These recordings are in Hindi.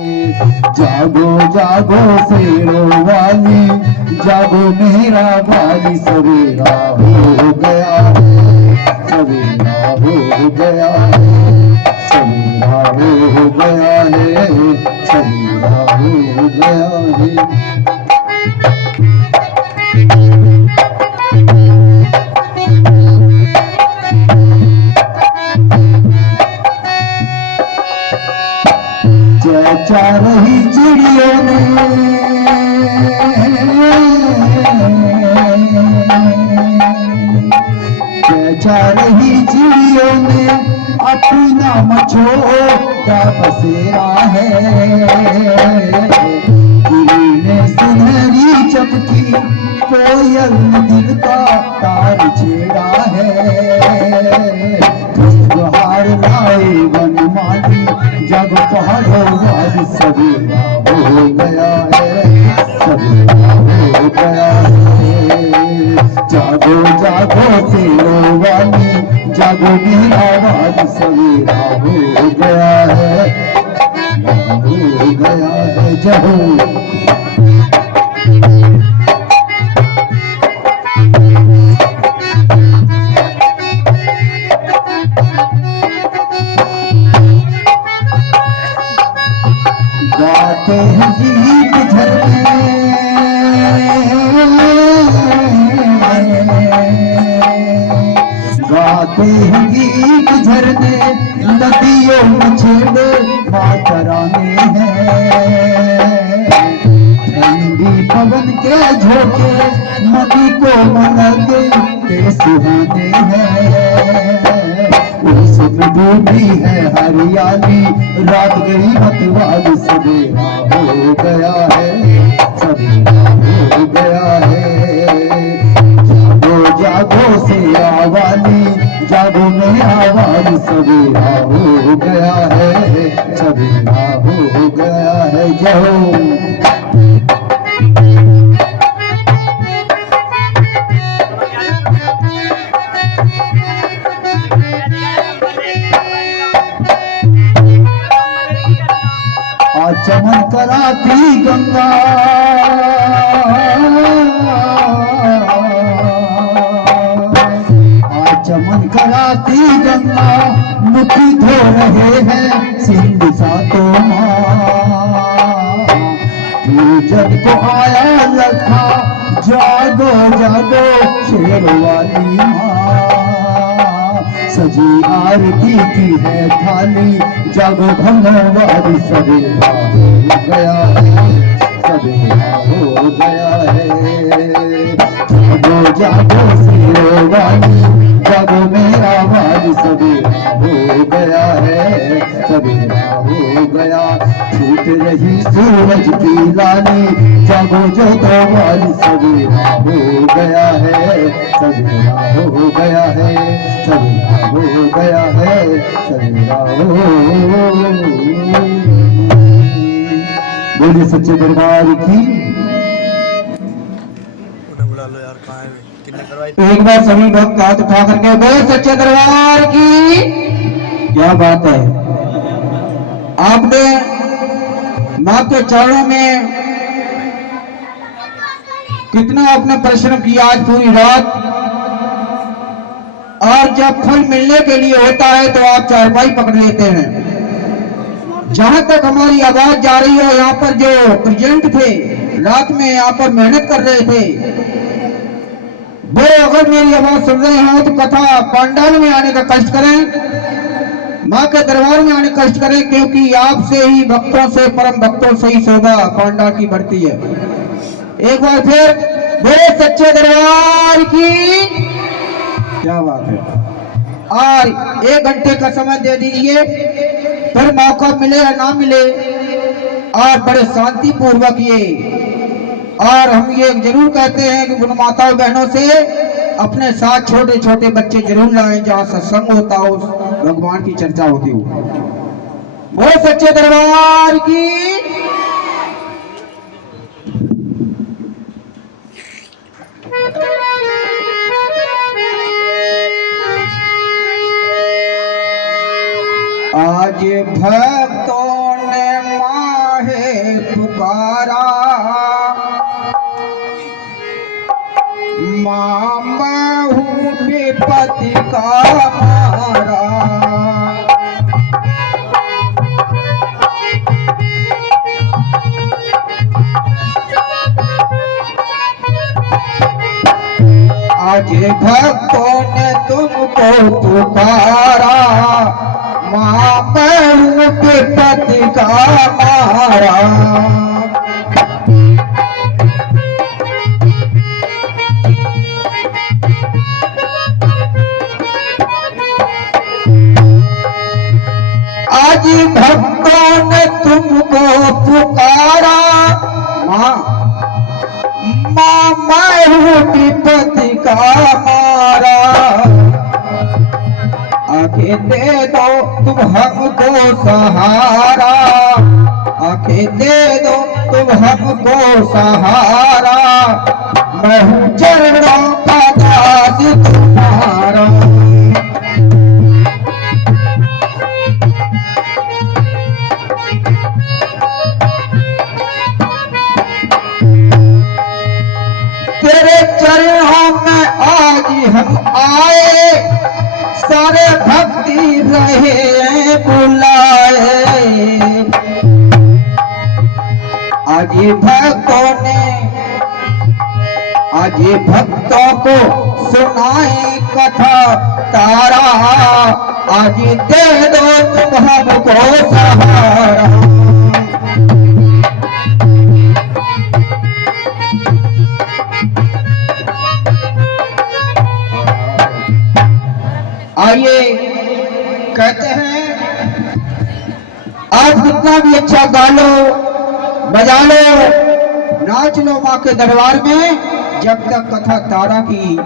जागो जागो शेरों वाली, जागो मेरा वाली, सवेरा हो गया है, सवेरा हो गया है, सवेरा हो गया है, सवेरा हो गया है। चहचा रही चिड़ियों ने, चहचा रही चिड़ियों ने, अपना मछोड़ा बसेरा है। गिरी ने सुनहरी चमकी, कोयल ने दिल का तार छेड़ा है। बहार लाए वनमाली, जब पहाड़ों वाली, सवेरा हो गया है, सवेरा हो गया है। जागो जागो शेरों वाली, जागो मेरा वाली, सवेरा हो गया है, हो गया है। जहो गाते हैं गीत झरने, गाते हैं गीत झरने, नदियों में छेड़े मातराने हैं। ठंडी पवन के झोंके नदी को मलके के सुहाने हैं। उसमें डूबी है हरियाली, रात गई मतवाली, सवेरा हो गया है, सवेरा हो गया है। जागो जागो शेरा वाली, जागो मेरा वाली, सवेरा हो गया है, सवेरा हो गया है। जहो चमन कराती गंगा, चमन कराती गंगा, मुखी धो रहे हैं सिंध सातों माँ। पूजन को आया लखा, जागो जागो शेर वाली माँ। सजी आरती की है थाली, जागो भगवान, सवेरा हो गया है, सवेरा हो गया है। जागो जागो शेरों वाली, जागो मेरा वाली, सवेरा हो गया है, सवेरा हो गया। छूट रही सूरज की लाली, जागो जोतो वाली, सवेरा हो गया है, सवेरा हो गया है, सवेरा हो गया है, सवेरा हो। बोलिए सच्चे दरबार की। एक बार सभी भक्त हाथ उठा करके बोले सच्चे दरबार की। क्या बात है, आपने मां के चरणों में कितना आपने परिश्रम किया आज पूरी रात, और जब फल मिलने के लिए होता है तो आप चारपाई पकड़ लेते हैं। जहां तक हमारी आवाज जा रही है, यहाँ पर जो प्रेजेंट थे रात में यहाँ पर मेहनत कर रहे थे, वो अगर मेरी आवाज सुन रहे हो तो कथा पांडाल में आने का कष्ट करें, माँ के दरबार में आने का कष्ट करें, क्योंकि आपसे ही भक्तों से, परम भक्तों से ही शोभा पांडाल की बढ़ती है। एक बार फिर बोले सच्चे दरबार की। क्या बात है। और 1 घंटे का समय दे दीजिए, फिर मौका मिले या ना मिले, और बड़े शांति पूर्वक ये, और हम ये जरूर कहते हैं कि गुण माताओं बहनों से अपने साथ छोटे छोटे बच्चे जरूर लाएं, जहाँ सत्संग होता हो, भगवान की चर्चा होती हो। वो सच्चे दरबार की। आज भक्तों ने माँ का मारा। आज भक्तों ने तुमको पुकारा, मां मैं हूं विपत्ति का मारा। आज भक्तों ने तुमको पुकारा, मां मैं हूं विपत्ति का मारा। आके दे दो तुम हमको सहारा, आके दे दो तुम हमको सहारा। मैं हूं चरणों का दास तुम्हारा। तेरे चरणों में आज हम आए, सारे भक्ति रहे बुलाए। आज भक्तों को सुनाए कथा तारा। आज दे दो तुम हमको सहारा। आइए कहते हैं आज कितना भी अच्छा गा लो, बजा लो, नाच लो मां के दरबार में, जब तक कथा तारा की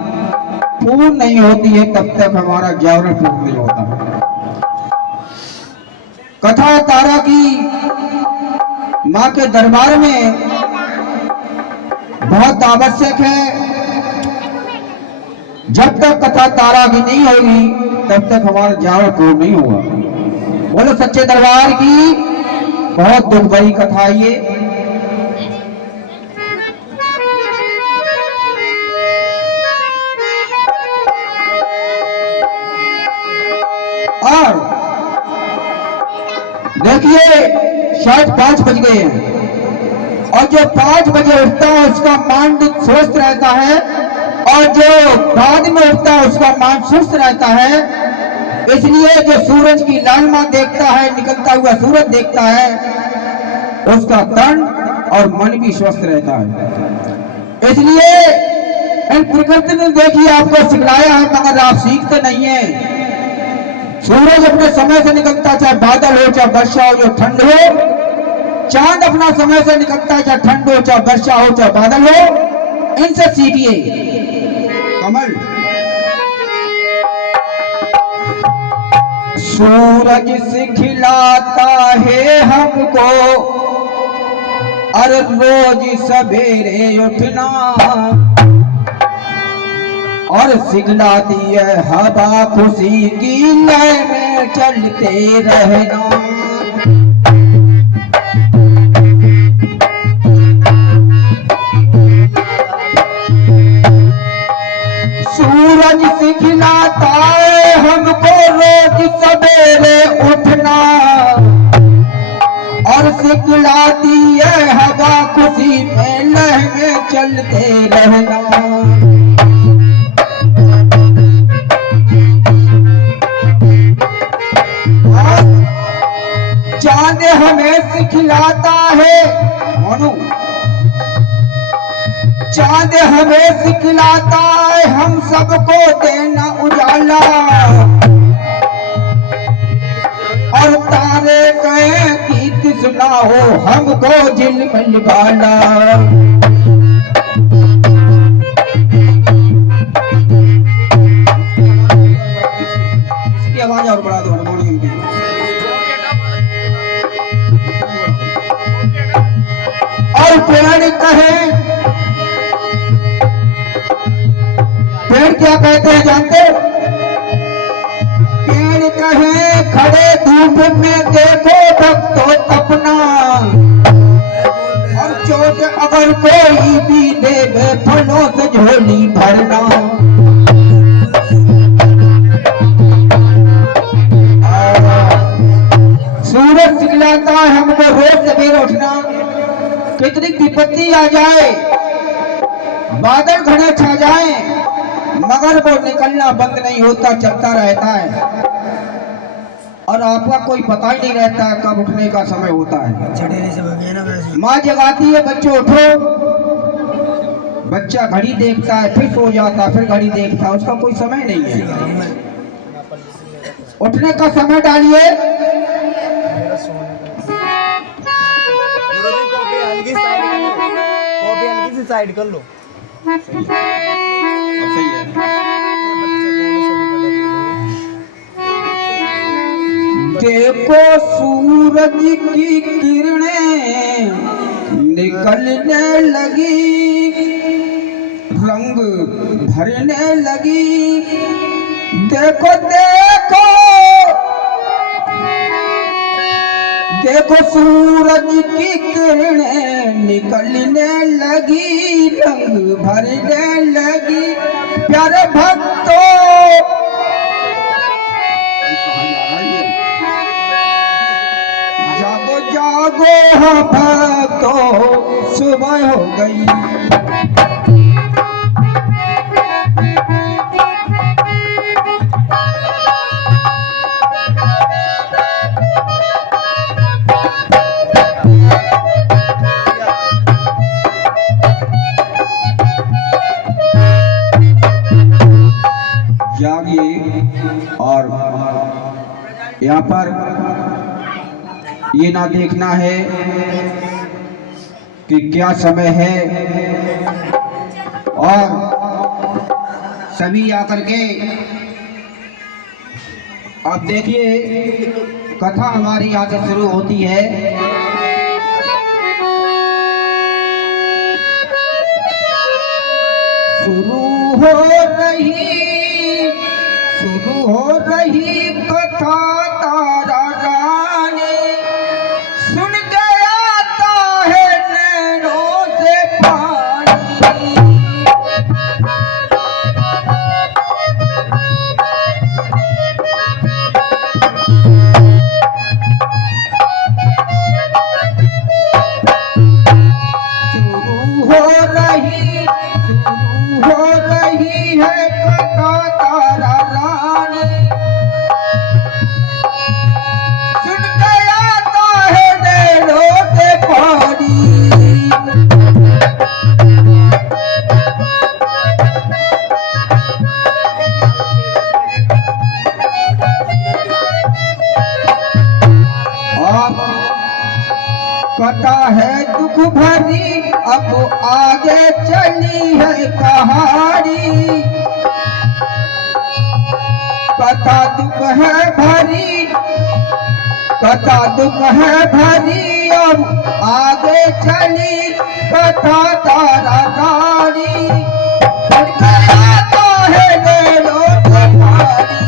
पूर्ण नहीं होती है तब तक हमारा जागरण पूर्ण नहीं होता। कथा तारा की मां के दरबार में बहुत आवश्यक है। जब तक कथा तारा की नहीं होगी तब तक हमारा जागरण पूर्ण नहीं होगा। बोलो सच्चे दरबार की। बहुत दुख भरी कथा ये। और देखिए शायद 5 बज गए हैं और जो 5 बजे उठता है उसका माइंड स्वस्थ रहता है और जो बाद में उठता है उसका माइंड सुस्त रहता है। इसलिए जो सूरज की लालिमा देखता है, निकलता हुआ सूरज देखता है, उसका तन और मन भी स्वस्थ रहता है। इसलिए इन प्रकृति ने देखिए आपको सिखलाया है मगर आप सीखते नहीं है। सूरज अपने समय से निकलता, चाहे बादल हो, चाहे वर्षा हो, चाहे ठंड हो। चांद अपना समय से निकलता है, चाहे ठंड हो, चाहे वर्षा हो, चाहे बादल हो। इनसे सीखिए। कमल सूरज सिखलाता है हमको, अरे रोज सवेरे उठना, और सिखलाती है हवा खुशी की लय में चलते रहना। सूरज सिखलाता है हमको रोज सवेरे उठना, और सिखलाती है हवा खुशी में लय में चलते रहना। चांद हमें सिखलाता है, मानो चांद हमें सिखलाता है हम सबको देना उजाला, और तारे कहें कि तिसना हो हमको झिलमिल वाला। इसकी आवाज और बढ़ा दो हारमोनियम की। और पेड़ कहे, पेड़ क्या कहते हैं जानते? पेड़ कहे खड़े धूप में देखो भक्तों तपना, और चोट अगर कोई भी देवे फलों से झोली भरना। उठना, कितनी विपत्ति आ जाए, बादल घने छा जाए, मगर वो निकलना बंद नहीं होता, चलता रहता है। और आपका कोई पता ही नहीं रहता है कब उठने का समय होता है। माँ जगाती है, बच्चों उठो, बच्चा घड़ी देखता है, फिर सो जाता, फिर घड़ी देखता है, उसका कोई समय नहीं है। उठने का समय डालिए। साइड कर लो। सही है। देखो सूरज की किरणें निकलने लगी, रंग भरने लगी। देखो देखो देखो सूरज की किरणें निकलने लगी, रंग भरने लगी। प्यारे भक्तों, जागो जागो हाँ भक्तों, सुबह हो गई। जागिए। और यहाँ पर ये ना देखना है कि क्या समय है, और सभी आकर के अब देखिए कथा हमारी यहाँ से शुरू होती है। शुरू हो रही कथा, तारा रानी सुन के आता है नैनों से पानी। शुरू हो रही है कथा, तारा रानी सुन के आता है नैनों से पानी। कथा है दुख भरी, अब आगे चली है कहानी। कथा दुख है भरी, कथा दुख है भरी, अब आगे चली कथा तारा रानी। सुन के आता है नैनों से पानी।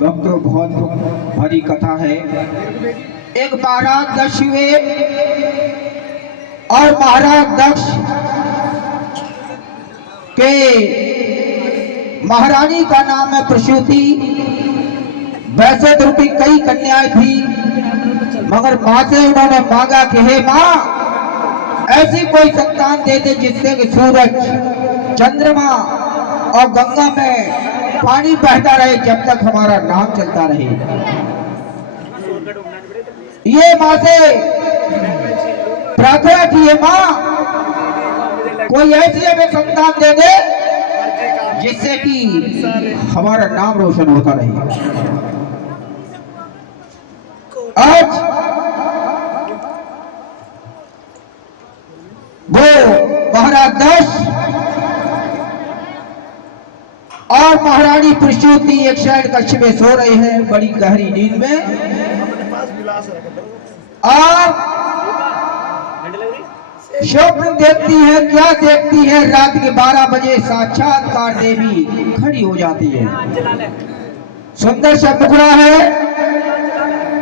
भक्तों, बहुत भरी कथा है। एक महाराज दक्ष हुए, और महाराज दक्ष के महारानी का नाम है प्रसूति। वैसे तो उनकी कई कन्याएं थी, मगर माँ से उन्होंने मांगा कि हे माँ, ऐसी कोई संतान दे दे जिससे कि सूरज, चंद्रमा और गंगा में पानी बहता रहे, जब तक हमारा नाम चलता रहे। ये माँ से प्रार्थना की है, माँ कोई ऐसी हमें संतान दे दे जिससे कि हमारा नाम रोशन होता रहे। आज वो महाराज दक्ष और महारानी प्रसूति एक साइड कक्ष में सो रहे हैं, बड़ी गहरी नींद में। और स्वप्न देखती है, क्या देखती है, रात के 12 बजे साक्षात्कार देवी खड़ी हो जाती है। सुंदर सा मुखड़ा है,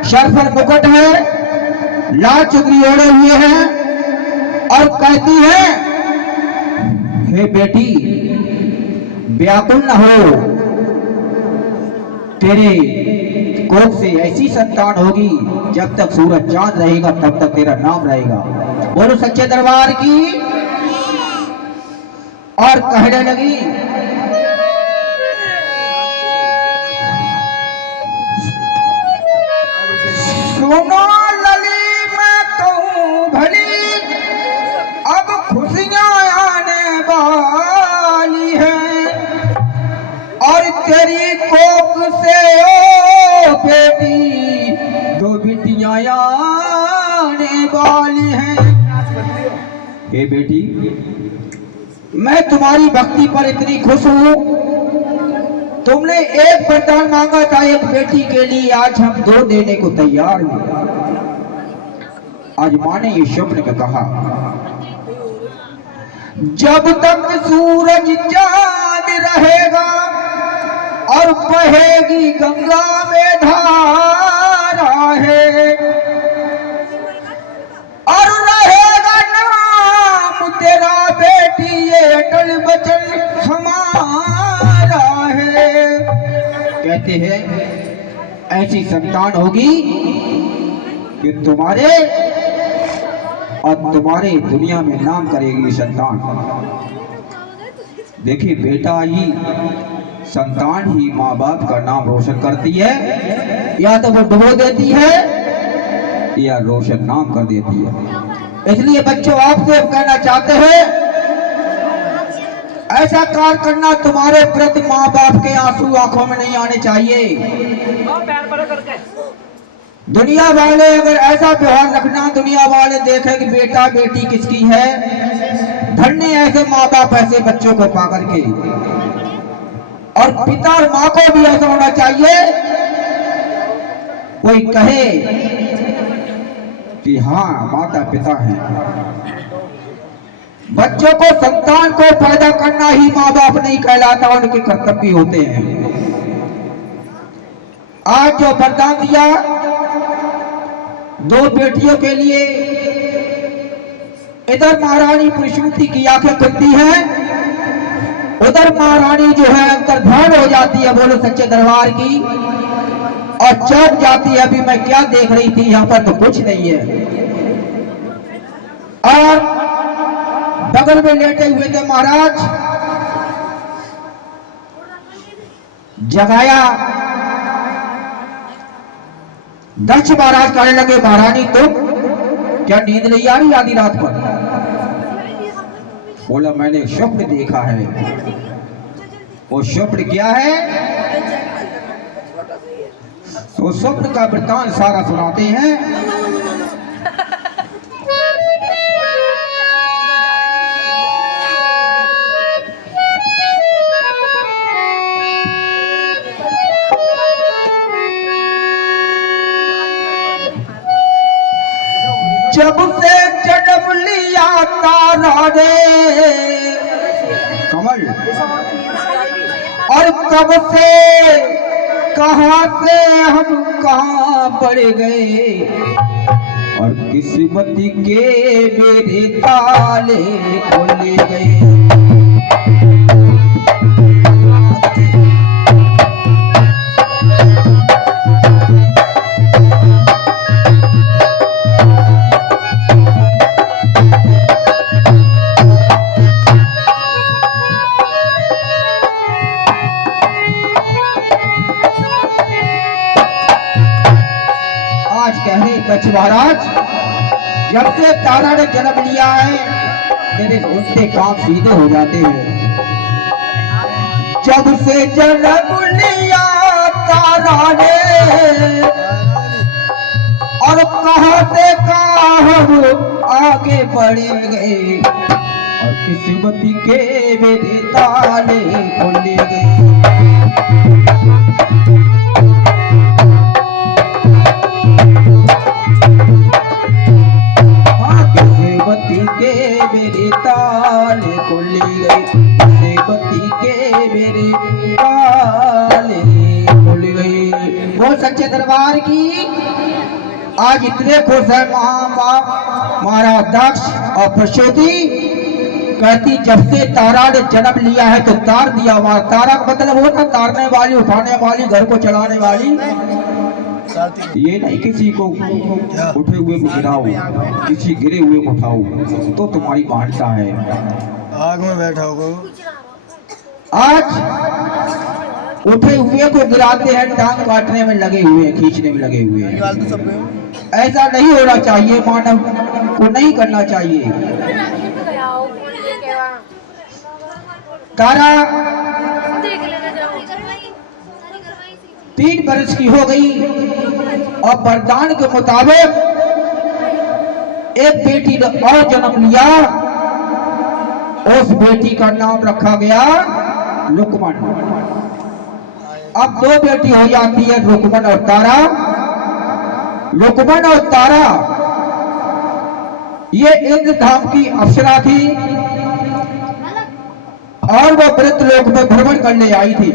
सर पर मुकुट है, लाल चुनरी ओढ़े हुए हैं, और कहती है बेटी व्याकुल न हो, तेरे कोख से ऐसी संतान होगी, जब तक सूरज चांद रहेगा तब तक तेरा नाम रहेगा। बोलो सच्चे दरबार की। और कहने लगी, सुनो लली मैं कहूं भली, अब खुशियां आने वाली है, और तेरी कोख से ओ बेटी दो बिटियां आने वाली हैं। ये बेटी, मैं तुम्हारी भक्ति पर इतनी खुश हूं, तुमने एक वरदान मांगा था एक बेटी के लिए, आज हम दो देने को तैयार हैं। आज माँ ने ये स्वप्न में कहा, जब तक सूरज चांद रहेगा और बहेगी गंगा में धारा है, और रहेगा नाम तेरा बेटी, ये अटल वचन हमारा है। कहते हैं ऐसी संतान होगी कि तुम्हारे और तुम्हारे दुनिया में नाम करेगी संतान। देखिए बेटा ही, संतान ही माँ बाप का नाम रोशन करती है, या तो वो डुबो देती है या रोशन नाम कर देती है। इसलिए बच्चों आपसे कहना चाहते हैं, ऐसा कार्य करना तुम्हारे प्रति माँ बाप के आंसू आंखों में नहीं आने चाहिए। दुनिया वाले अगर ऐसा व्यवहार रखना, दुनिया वाले देखे कि बेटा बेटी किसकी है, धन्य ऐसे माँ बाप ऐसे बच्चों को पा करके। और पिता और माँ को भी ऐसा होना चाहिए, कोई कहे कि हाँ माता पिता हैं। बच्चों को, संतान को पैदा करना ही माँ बाप नहीं कहलाता, उनके कर्तव्य होते हैं। आज जो वरदान दिया दो बेटियों के लिए, इधर महारानी पुरुषोत्ती की आंखें खुलती हैं, उधर महारानी जो है अंतर्ध्यान हो जाती है। बोलो सच्चे दरबार की। और चौंक जाती है, अभी मैं क्या देख रही थी, यहाँ पर तो कुछ नहीं है। और बगल में लेटे हुए थे महाराज, जगाया। दक्ष महाराज कहने लगे, महारानी तुम क्या नींद नहीं आ रही आधी रात पर? बोला मैंने स्वप्न देखा है। वो स्वप्न क्या है? तो स्वप्न का वृत्तांत सारा सुनाते हैं। जब से जन्म लिया तारा ने कमल, और कब से कहां से हम कहां पड़ गए, और किस्मत के मेरे ताले खोले गए। दक्ष महाराज, जब से तारा ने जन्म लिया है, मेरे उसके काम सीधे हो जाते हैं। जब से जन्म लिया तारा ने, और कहां से कहां हम आगे बढ़ेंगे, और किस्मत के मेरे ताले खोले गए। के मेरे ताले खोले गए, पति के मेरे ताले खोले गए। बोल सच्चे दरबार की। आज इतने खुश है महाराज दक्ष और पुरुषोत्ती कहती जब से तारा ने जन्म लिया है तो तार दिया हुआ। तारा का मतलब होता तारने वाली, उठाने वाली, घर को चलाने वाली। ये नहीं किसी को उठे हुए को गिराओ, किसी गिरे हुए को उठाओ तो तुम्हारी मानता है। आग में बैठा हो आज उठे हुए को गिराते हैं, टांग काटने में लगे हुए हैं, खींचने में लगे हुए हैं। ऐसा नहीं होना चाहिए, मानव को नहीं करना चाहिए। तारा 3 वर्ष की हो गई और वरदान के मुताबिक एक बेटी ने और जन्म लिया। उस बेटी का नाम रखा गया लुकमन। अब 2 बेटी हो जाती है, लुकमन और तारा। लुकमन और तारा ये इंद्र धाम की अप्सरा थी और वो मृतलोक में भ्रमण करने आई थी।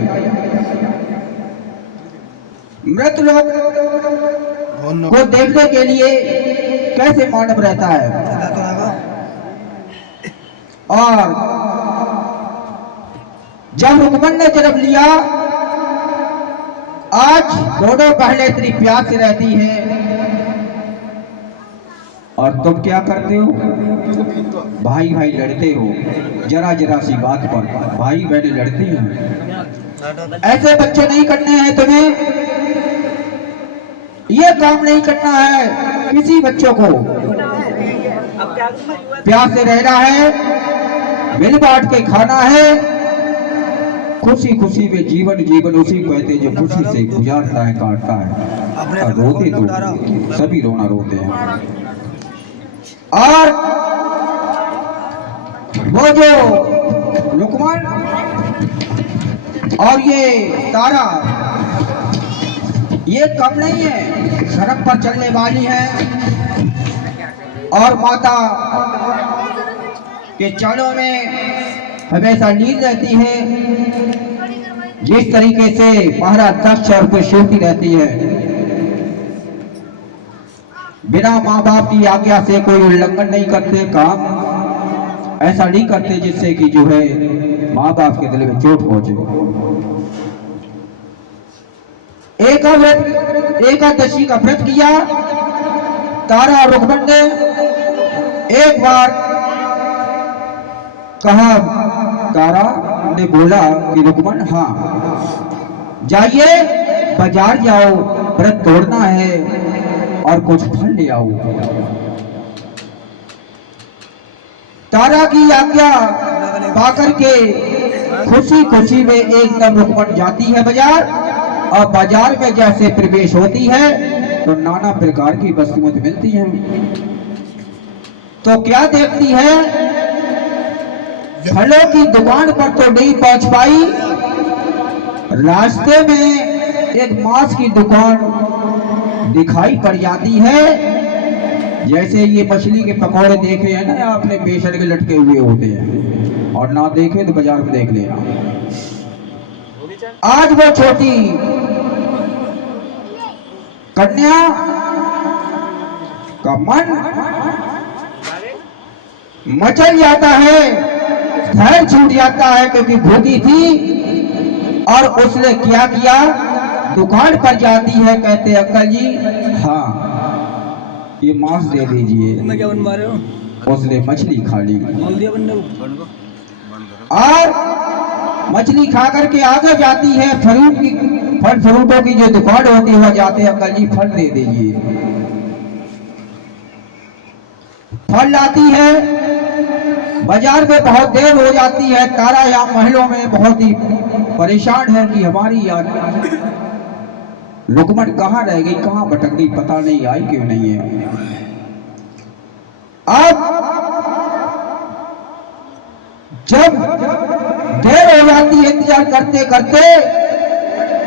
मृतलोक को देखने के लिए कैसे मानव रहता है। और जब लुकमन ने जन्म लिया, आज दोनों पहले इतनी प्यार से रहती है और तुम क्या करते हो? भाई भाई लड़ते हो, जरा जरा सी बात पर भाई बहने लड़ते हैं। ऐसे बच्चे नहीं करने हैं तुम्हें, ये काम नहीं करना है। किसी बच्चों को प्यार से रहना है, मिल बांट के खाना है, खुशी खुशी में जीवन उसी कहते जो खुशी से गुजारता है, काटता है। और रोते तो सभी रोना रोते हैं। और वो जो लुकमन और ये तारा ये कम नहीं है, सड़क पर चलने वाली है और माता के चरणों में हमेशा नींद रहती है। जिस तरीके से पहरा दक्ष और पे सोती रहती है, बिना माँ बाप की आज्ञा से कोई उल्लंघन नहीं करते, काम ऐसा नहीं करते जिससे कि जो है माँ बाप के दिल में चोट पहुंचे। एकादशी का व्रत किया तारा और लुकमन ने। एक बार कहा, तारा ने बोला कि लुकमन हाँ जाइए, बाजार जाओ, व्रत तोड़ना है और कुछ फल ले आओ। तारा की आज्ञा पाकर के खुशी खुशी में एकदम लुकमन जाती है बाजार। और बाजार में जैसे प्रवेश होती है तो नाना प्रकार की वस्तुएं मिलती हैं। तो क्या देखती है, फलों की दुकान पर तो नहीं पहुंच पाई, रास्ते में एक मांस की दुकान दिखाई पड़ जाती है। जैसे ये मछली के पकौड़े देखे हैं ना आपने, बेसन के लटके हुए होते हैं, और ना देखे तो बाजार में देख लेना। आज वो छोटी कन्या का मन मचल जाता है, धैर्य छूट जाता है क्योंकि भूखी थी। और उसने क्या किया, दुकान पर जाती है, कहते अंकल जी हाँ ये मांस दे दीजिए। क्या बनवा रहे हो? उसने मछली खा ली बोल दिया बनने और मछली खा करके आगे जाती है। फल फ्रूटों की जो दुकान होती है जाते हैं, अंकल जी फल दे दीजिए। फल लाती है, बाजार में बहुत देर हो जाती है। तारा यहाँ महलों में बहुत ही परेशान है कि हमारी यार लुकमन कहाँ रह गई, कहाँ भटक गई, पता नहीं आई क्यों नहीं है। अब जब देर हो जाती है इंतजार करते करते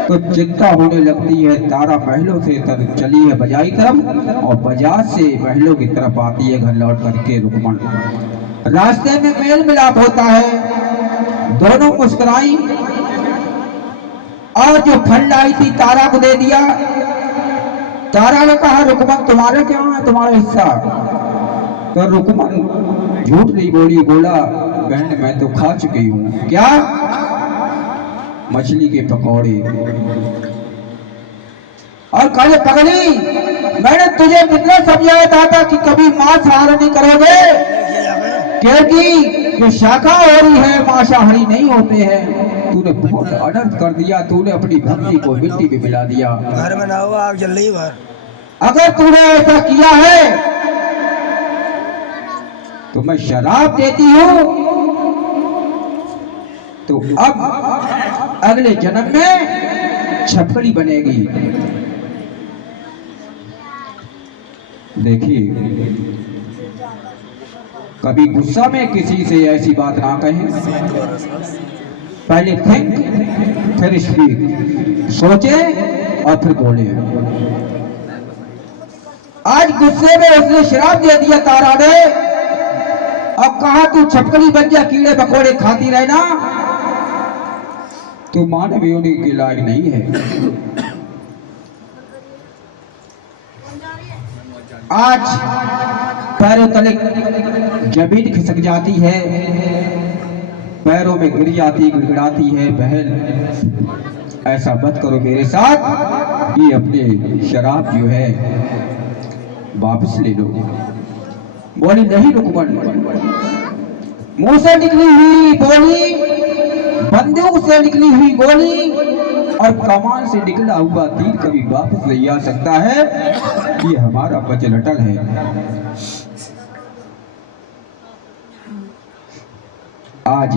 तो चिंता होने लगती है। तारा महलों से चली है बाजार की तरफ और बाजार से महलों की तरफ आती है घर लौट करके लुकमन। रास्ते में मेल मिलाप होता है, दोनों मुस्कुराई और जो फल लाई थी तारा को दे दिया। तारा ने कहा लुकमन तुम्हारे क्या है, तुम्हारा हिस्सा। तो लुकमन झूठ नहीं बोली, बोला बहन मैं तो खा चुकी हूँ। क्या? मछली के पकौड़े। और कल पगली, मैंने तुझे कितना समझाया था कि कभी मांसाहार नहीं करोगे, क्योंकि जो शाकाहारी है मांसाहारी नहीं होते हैं। तूने बहुत अनर्थ कर दिया, तूने अपनी भक्ति को मिट्टी में मिला दिया। घर में ना हो, आग जल रही बाहर। अगर तूने ऐसा किया है तो मैं शराब देती हूँ, तो अब अगले जन्म में छपकड़ी बनेगी। देखिए, कभी गुस्सा में किसी से ऐसी बात ना कहें। पहले थिंक फिर स्पीक, सोचे और फिर बोले। आज गुस्से में उसने शराब दे दिया तारा ने, अब कहा तू छपकली बन जा, कीड़े मकोड़े खाती रहना, तू मानव योनि के लायक नहीं है। आज पैरों तले जमीन खिसक जाती है, पैरों में गिर जाती, गिड़गिड़ाती है। बहन ऐसा मत करो मेरे साथ, ये अपने शराब जो है वापस ले लो। बोली नहीं रुकमन, मुंह से निकली हुई बोली, बंदूक से निकली हुई गोली और कमान से निकला हुआ तीर कभी वापस नहीं आ सकता है। ये हमारा वचन अटल है। आज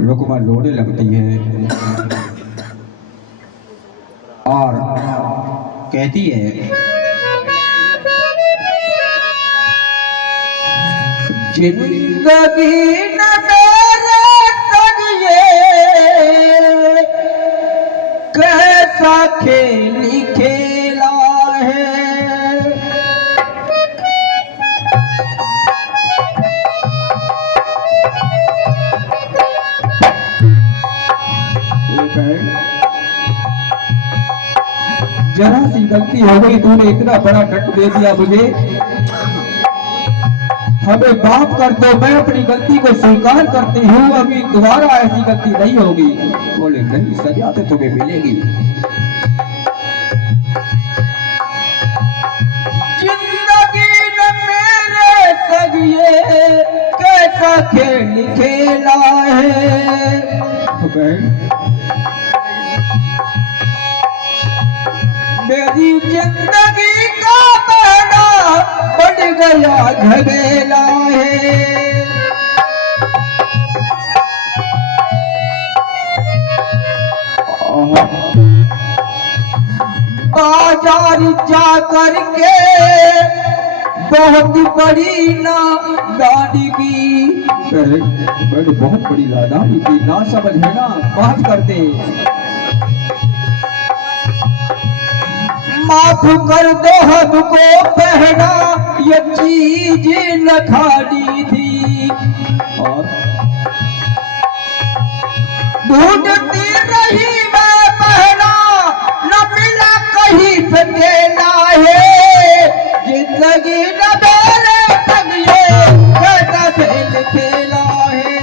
रुकमन रोने लगती है और कहती है, जिंदगी न मेरे संग ये कैसा खेल खेला है। जरा सी गलती हो गई, तूने इतना बड़ा दंड दे दिया मुझे, हमें माफ कर दो। मैं अपनी गलती को स्वीकार करती हूँ, अभी दोबारा ऐसी गलती नहीं होगी। बोले नहीं, सजा तो तुम्हें मिलेगी। जिंदगी ने मेरे संग ये कैसा खेल खेला है। मेरी जिंदगी का बेड़ा बढ़ गया झमेला है। बाजार जा करके बहुत बड़ी नादानी की, बहुत बड़ी नादानी की, ना समझ है ना, माफ कर दे, माफ कर दो हमको, पहना ये चीज न खानी थी। और ढूंढती रही मैं, पहना न मिला कहीं पे देना है। जिंदगी न मेरे संग ये कैसा खेल खेला है।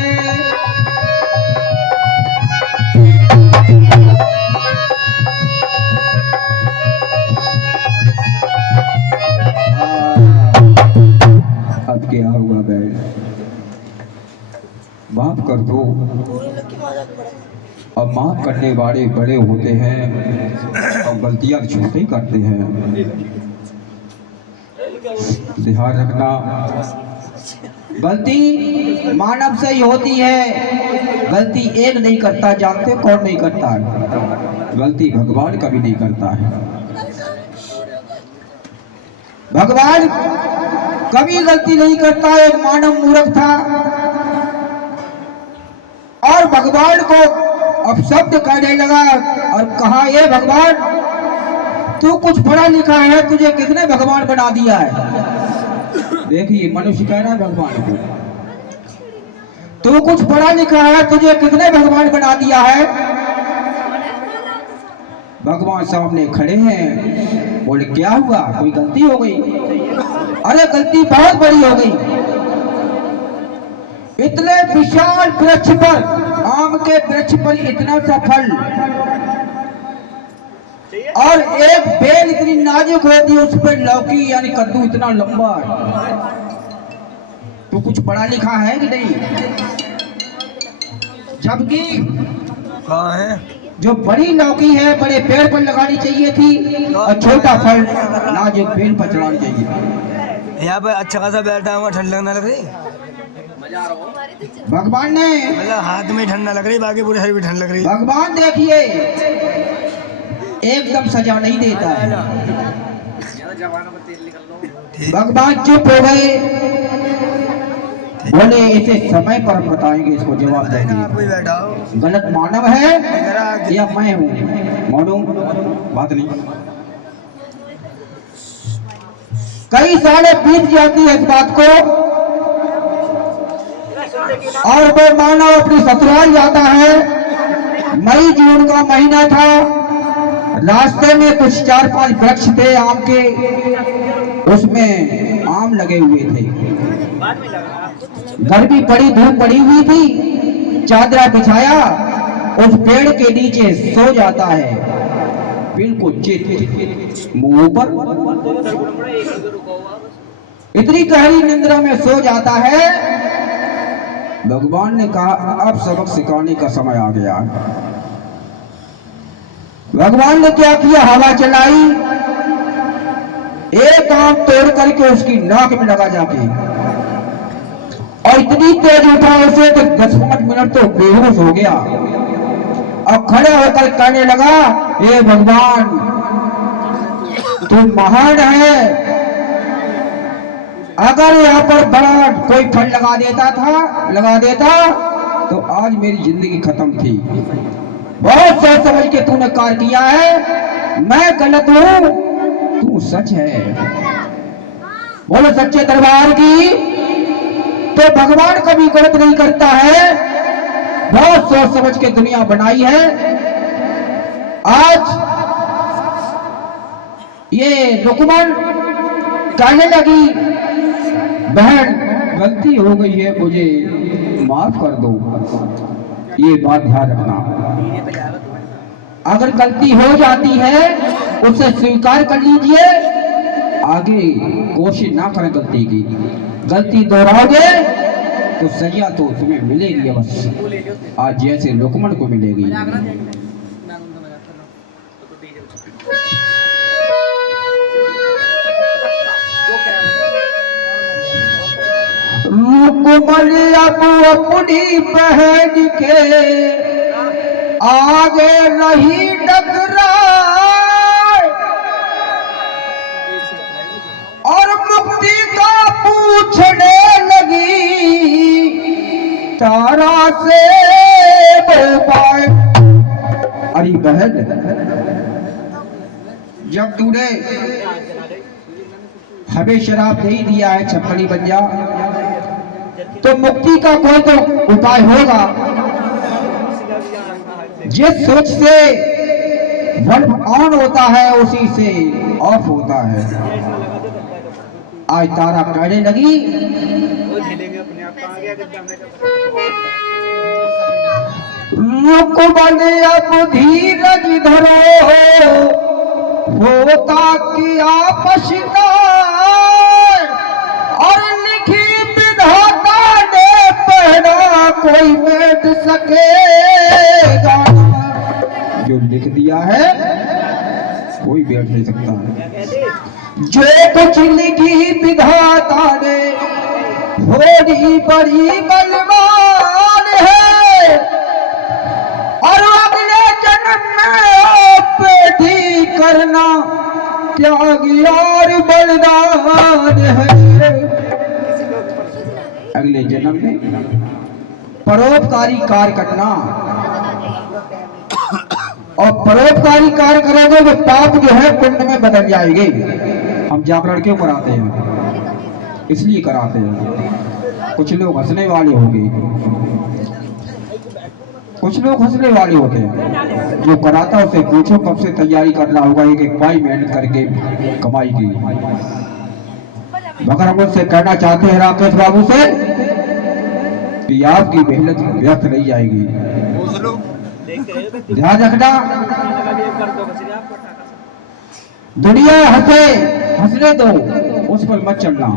अब क्या हुआ बैल, माफ कर दो। अब माफ करने वाले बड़े होते हैं और गलतियां छोटे ही करते हैं। ध्यान रखना, गलती मानव से ही होती है। गलती एक नहीं करता, जानते कौन नहीं करता है? गलती भगवान कभी नहीं करता है। भगवान कभी गलती नहीं करता। एक मानव मूर्ख था और भगवान को अपशब्द कहने लगा और कहा, ये भगवान तू कुछ पढ़ा लिखा है, तुझे किसने भगवान बना दिया है? देखिए, मनुष्य कह रहा है भगवान को, तू कुछ पढ़ा लिखा है, तुझे किसने भगवान बना दिया है? भगवान सामने खड़े हैं। बोले क्या हुआ, कोई गलती हो गई? अरे गलती बहुत बड़ी हो गई। इतने विशाल वृक्ष पर, आम के वृक्ष पर इतना सा फल, और एक बेल इतनी नाजुक होती है, उस पर लौकी यानी कद्दू इतना लंबा है। तो कुछ पढ़ा लिखा है कि नहीं? जबकि कहाँ है? जो बड़ी लौकी है बड़े पेड़ पर लगानी चाहिए थी, और छोटा फल नाजुक बेल पर चढ़ानी चाहिए। यहाँ पे अच्छा खासा बैठा हुआ, ठंड लगने लग रही। भगवान ने, मतलब हाथ में ठंडा लग रही, बाकी पूरे शरीर में ठंड लग रही। भगवान देखिए एकदम सजा नहीं देता है। भगवान चुप हो गए, बोले इसे समय पर हम बताएंगे, इसको जवाब देंगे। गलत मानव है या मैं हूँ? मालूम बात नहीं। कई साले बीत जाती है इस बात को, और वो मानव अपनी ससुराल जाता है। मई जून का महीना था, रास्ते में कुछ 4-5 वृक्ष थे आम के, उसमें आम लगे हुए थे। गर्मी पड़ी, धूप पड़ी हुई थी, चादरा बिछाया, उस पेड़ के नीचे सो जाता है, बिल्कुल चित मुंह ऊपर, इतनी गहरी निंद्रा में सो जाता है। भगवान ने कहा अब सबक सिखाने का समय आ गया। भगवान ने क्या किया? हवा चलाई, एक आम तोड़ करके उसकी नाक में लगा जाके, और इतनी तेज उठा उसे तो 10-5 मिनट तो बेहोश हो गया। अब खड़े होकर कहने लगा, हे भगवान तू महान है, अगर यहाँ पर बड़ा कोई फल लगा देता तो आज मेरी जिंदगी खत्म थी। बहुत सोच समझ के तूने कार्य किया है, मैं गलत हूं, तू सच है। बोलो सच्चे दरबार की। तो भगवान कभी गलत नहीं करता है, बहुत सोच समझ के दुनिया बनाई है। आज ये रुकमन कहने लगी, बहन गलती हो गई है, मुझे माफ कर दो। ये बात ध्यान रखना, अगर गलती हो जाती है उसे स्वीकार कर लीजिए, आगे कोशिश ना करें गलती की। गलती दोहराओगे तो सजा तो तुम्हें मिलेगी, बस आज जैसे रुकमन को मिलेगी। रुकमन अब अपनी बहन के आगे नहीं टकराए, और मुक्ति का पूछने लगी तारा से पाए। अरे बहन, जब तूने हमें शराब नहीं दिया है छप्पनी बन जा, तो मुक्ति का कोई तो उपाय होगा। जिस स्विच से बल्ब ऑन होता है उसी से ऑफ होता है। आज तारा कहने लगी, रुकमन अब धीरज धरो, होता क्या पछताए, और लिखी विधाता ने पहना कोई बैठ सकेगा। जो लिख दिया है कोई बैठ नहीं सकता। जो कुछ लिखी विधाता ने थोड़ी बड़ी बलवान है, और अगले जन्म में पेटी करना त्यागी और बलिदान है। अगले जन्म में परोपकारी कार्य करना, और परोपकारी कार्य करोगे तो पाप जो है पुण्य में बदल जाएंगे। हम जागरण क्यों कराते हैं? इसलिए कराते हैं। कुछ लोग हंसने वाले होंगे, कुछ लोग हंसने वाले होते हैं। जो कराता है उसे पूछो कब से तैयारी करना होगा, एक भाई मेहनत करके कमाई की। मगर हम उससे कहना चाहते हैं राकेश बाबू से, कि आपकी मेहनत व्यर्थ नहीं जाएगी। ध्यान रखना, दुनिया हंसे, हंसने दो, उस पर मत चलना।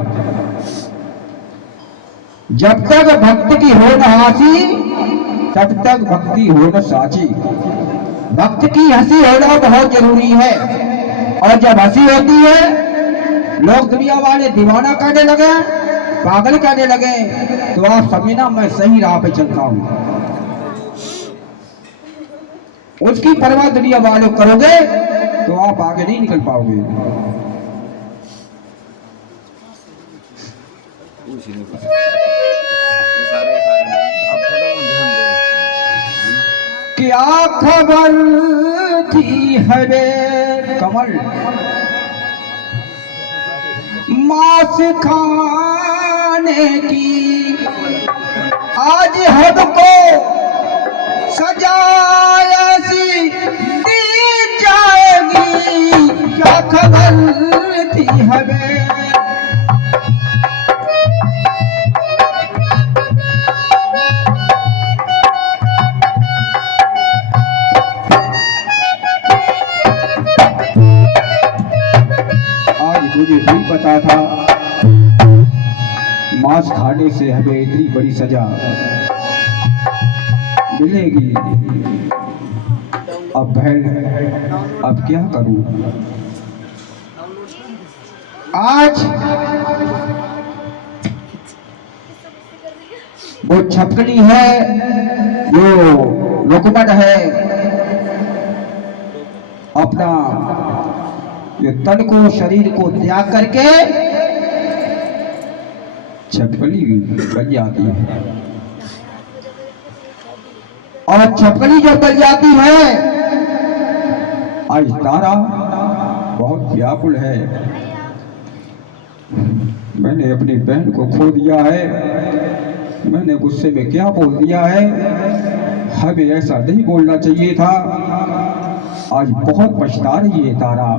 जब तक भक्त की हो न हासी, तब तक भक्ति हो न साची। भक्त की हंसी होना बहुत जरूरी है, और जब हंसी होती है लोग दुनिया वाले दीवाना कहने लगे, पागल कहने लगे, तो आप समझना मैं सही राह पे चलता हूं। उसकी परवाह दुनिया वाले करोगे तो आप आगे नहीं निकल पाओगे। क्या खबर थी हरे कमल मांस खाने की, आज हमको सजा ऐसी दी जाएगी। क्या खबर थी हमें, आज मुझे नहीं पता था मांस खाने से हमें इतनी बड़ी सजा मिलेगी। अब बहन, अब क्या करूं? आज वो छपकनी है, वो रुकमत है, अपना ये तन को, शरीर को त्याग करके छपकली बन जाती है। और छपकली जब बन जाती है, आज तारा बहुत व्याकुल है। मैंने अपनी बहन को खो दिया है, मैंने गुस्से में क्या बोल दिया है, हमें ऐसा नहीं बोलना चाहिए था। आज बहुत पछता रही है तारा।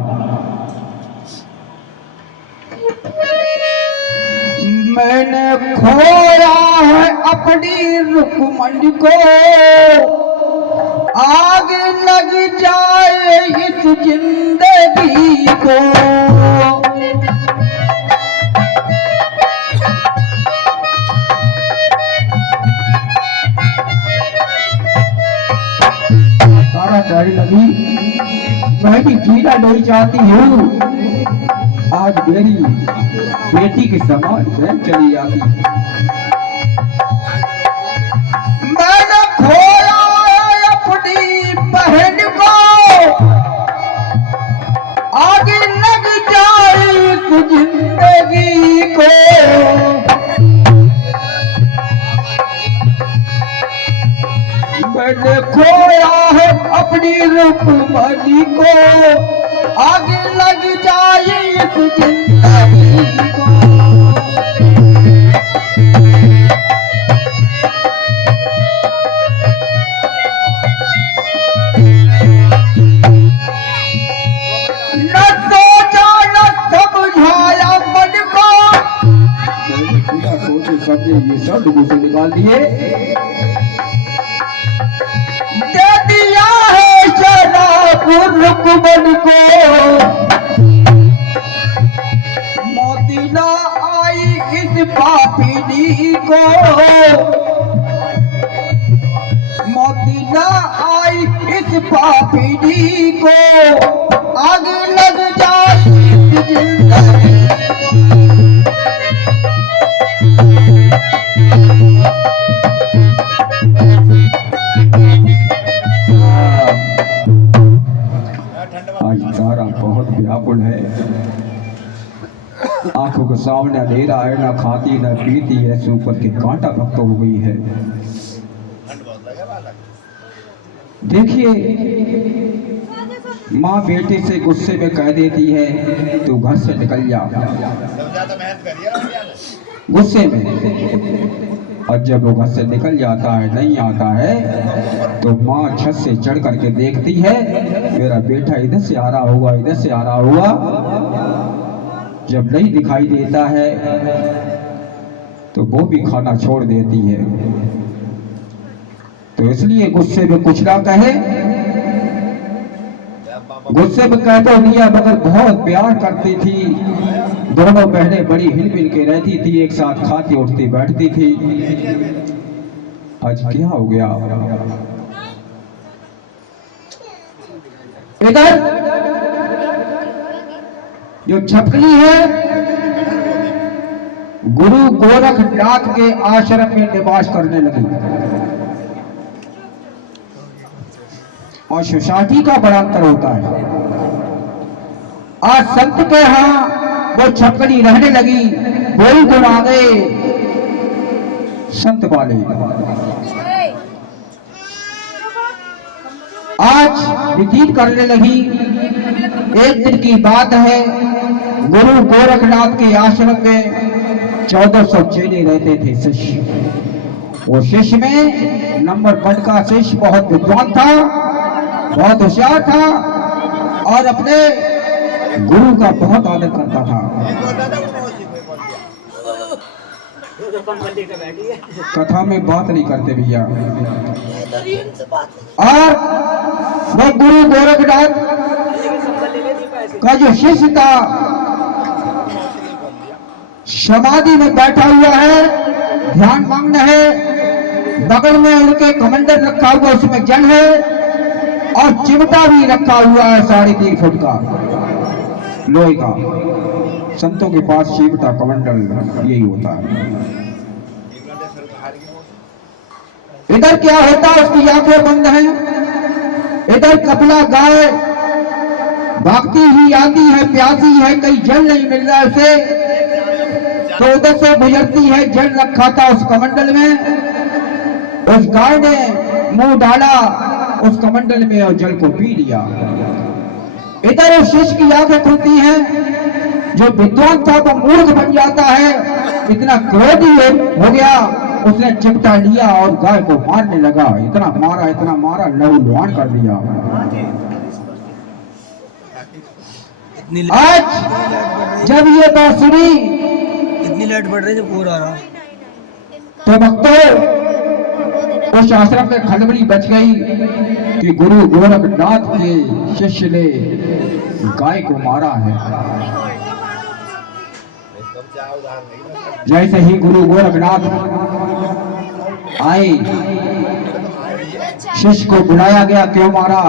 मैंने खोया है अपनी रुकमंड को, आग लग जाए इस जिंदगी को। तारा प्यारी लगी, मैं भी जीना नहीं चाहती हूँ। आज मेरी बेटी के समान बहन चली जाती। मैंने खोया अपनी बहन को, आगे लग जाए इस जिंदगी को। मैंने खोया है अपनी रुकमनी को, आगे लग जाए इस जिंदगी को। न सोचा न समझाया मन को, बिना सोचे समझे ये सब लोगों से निकाल दिए। दे दिया है शराब रुकमन को, मौत ना आई इस पापीनी को। मौत ना आई इस पापीनी को, आगे लग जाए इस जिंदगी को। आज तारा बहुत व्याकुल है, आंखों के सामने अंधेरा है, ना खाती ना पीती है, ऊपर के कांटा भक्त हो गई है। देखिए, माँ बेटे से गुस्से में कह देती है तू घर से निकल जा, गुस्से में। और जब वो घर से निकल जाता है, नहीं आता है, तो माँ छत से चढ़ करके देखती है मेरा बेटा इधर से आ रहा होगा, इधर से आ रहा होगा। जब नहीं दिखाई देता है तो वो भी खाना छोड़ देती है। तो इसलिए गुस्से में कुछ ना कहे, गुस्से में कह तो दिया, मगर बहुत प्यार करती थी। दोनों बहनें बड़ी हिल-मिल के रहती थी, एक साथ खाती उठती बैठती थी। आज क्या हो गया? इधर जो छपकली है गुरु गोरखनाथ के आश्रम में निवास करने लगी और सोसाइटी का बड़ा अंतर होता है। आज संत के यहां वो छपकली रहने लगी, वही गुण आ गए संत वाले। आज व्यतीत करने लगी। एक दिन की बात है, गुरु गोरखनाथ के आश्रम में 1400 चेले रहते थे शिष्य। वो शिष्य में नंबर 1 का शिष्य बहुत विद्वान था, बहुत होशियार था और अपने गुरु का बहुत आदर करता था। कथा में बात नहीं करते भैया। और वो गुरु गोरखनाथ का जो शिष्य था समाधि में बैठा हुआ है, ध्यान मग्न है, बगल में उनके कमंडल रखा हुआ, उसमें जल है और चिमटा भी रखा हुआ है 3.5 फुट का लोहे का। संतों के पास चिमटा कमंडल यही होता है। इधर क्या होता है, उसकी आंखें बंद हैं। इधर कपिला गाय भागती ही आती है, प्यासी है, कहीं जल नहीं मिल रहा उसे, तो उधर से गुजरती है। जल रखा था उस कमंडल में, उस गाय ने मुंह डाला उस कमंडल में और जल को पी लिया। इधर उस शिष्य की आंखें खुलती हैं। जो विद्वान था वो मूर्ख बन जाता है, इतना क्रोधी हो गया, उसने चिमटा लिया और गाय को मारने लगा। इतना मारा लहू लुहान कर दिया। आज जब ये बात सुनी, इतनी लेट बढ़ रही है, पूरा रहा तो भक्तों उस आश्रम में खलबली बच गई कि गुरु गोरखनाथ के शिष्य ने गाय को मारा है। जैसे ही गुरु गोरखनाथ आए, शिष्य को बुलाया गया, क्यों मारा?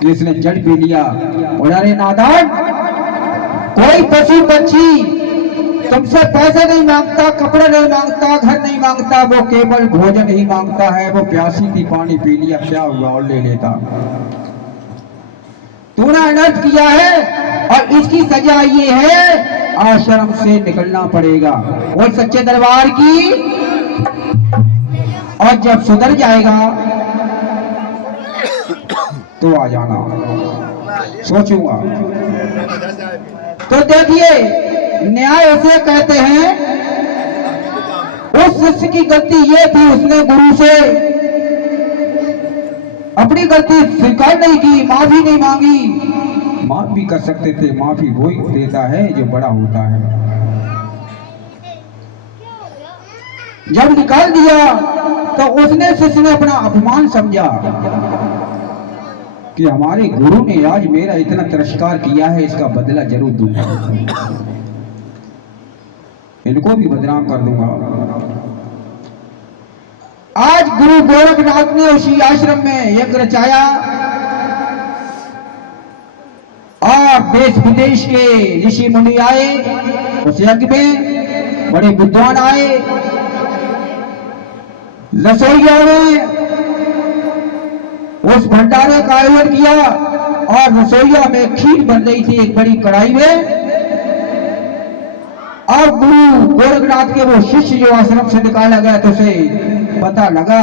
कि इसने जल पी लिया। बोला, अरे नादान, कोई पशु पक्षी तुमसे पैसे नहीं मांगता, कपड़े नहीं मांगता, घर नहीं मांगता, वो केवल भोजन ही मांगता है। वो प्यासी थी, पानी पी लिया, क्या हुआ और ले लेता। तूने अनर्थ किया है और इसकी सजा ये है, आश्रम से निकलना पड़ेगा। और सच्चे दरबार की, और जब सुधर जाएगा तो आ जाना, सोचूंगा। तो देखिए, न्याय उसे कहते हैं। उस शिष्य की गलती ये थी, उसने गुरु से अपनी गलती स्वीकार नहीं की, माफी नहीं मांगी। माफ भी कर सकते थे, माफी वही देता है जो बड़ा होता है। जब निकाल दिया तो उसने शिष्य ने अपना अपमान समझा कि हमारे गुरु ने आज मेरा इतना तिरस्कार किया है, इसका बदला जरूर दूंगा, इनको भी बदनाम कर दूंगा। आज गुरु गोरखनाथ ने उसी आश्रम में यज्ञ रचाया और देश विदेश के ऋषि मुनि आए उस यज्ञ में, बड़े विद्वान आए। रसोइया ने उस भंडारे का आयोजन किया और रसोइया में खीर बन रही थी एक बड़ी कढ़ाई में। और गुरु गोरखनाथ के वो शिष्य जो आश्रम से निकाला गया, तो उसे पता लगा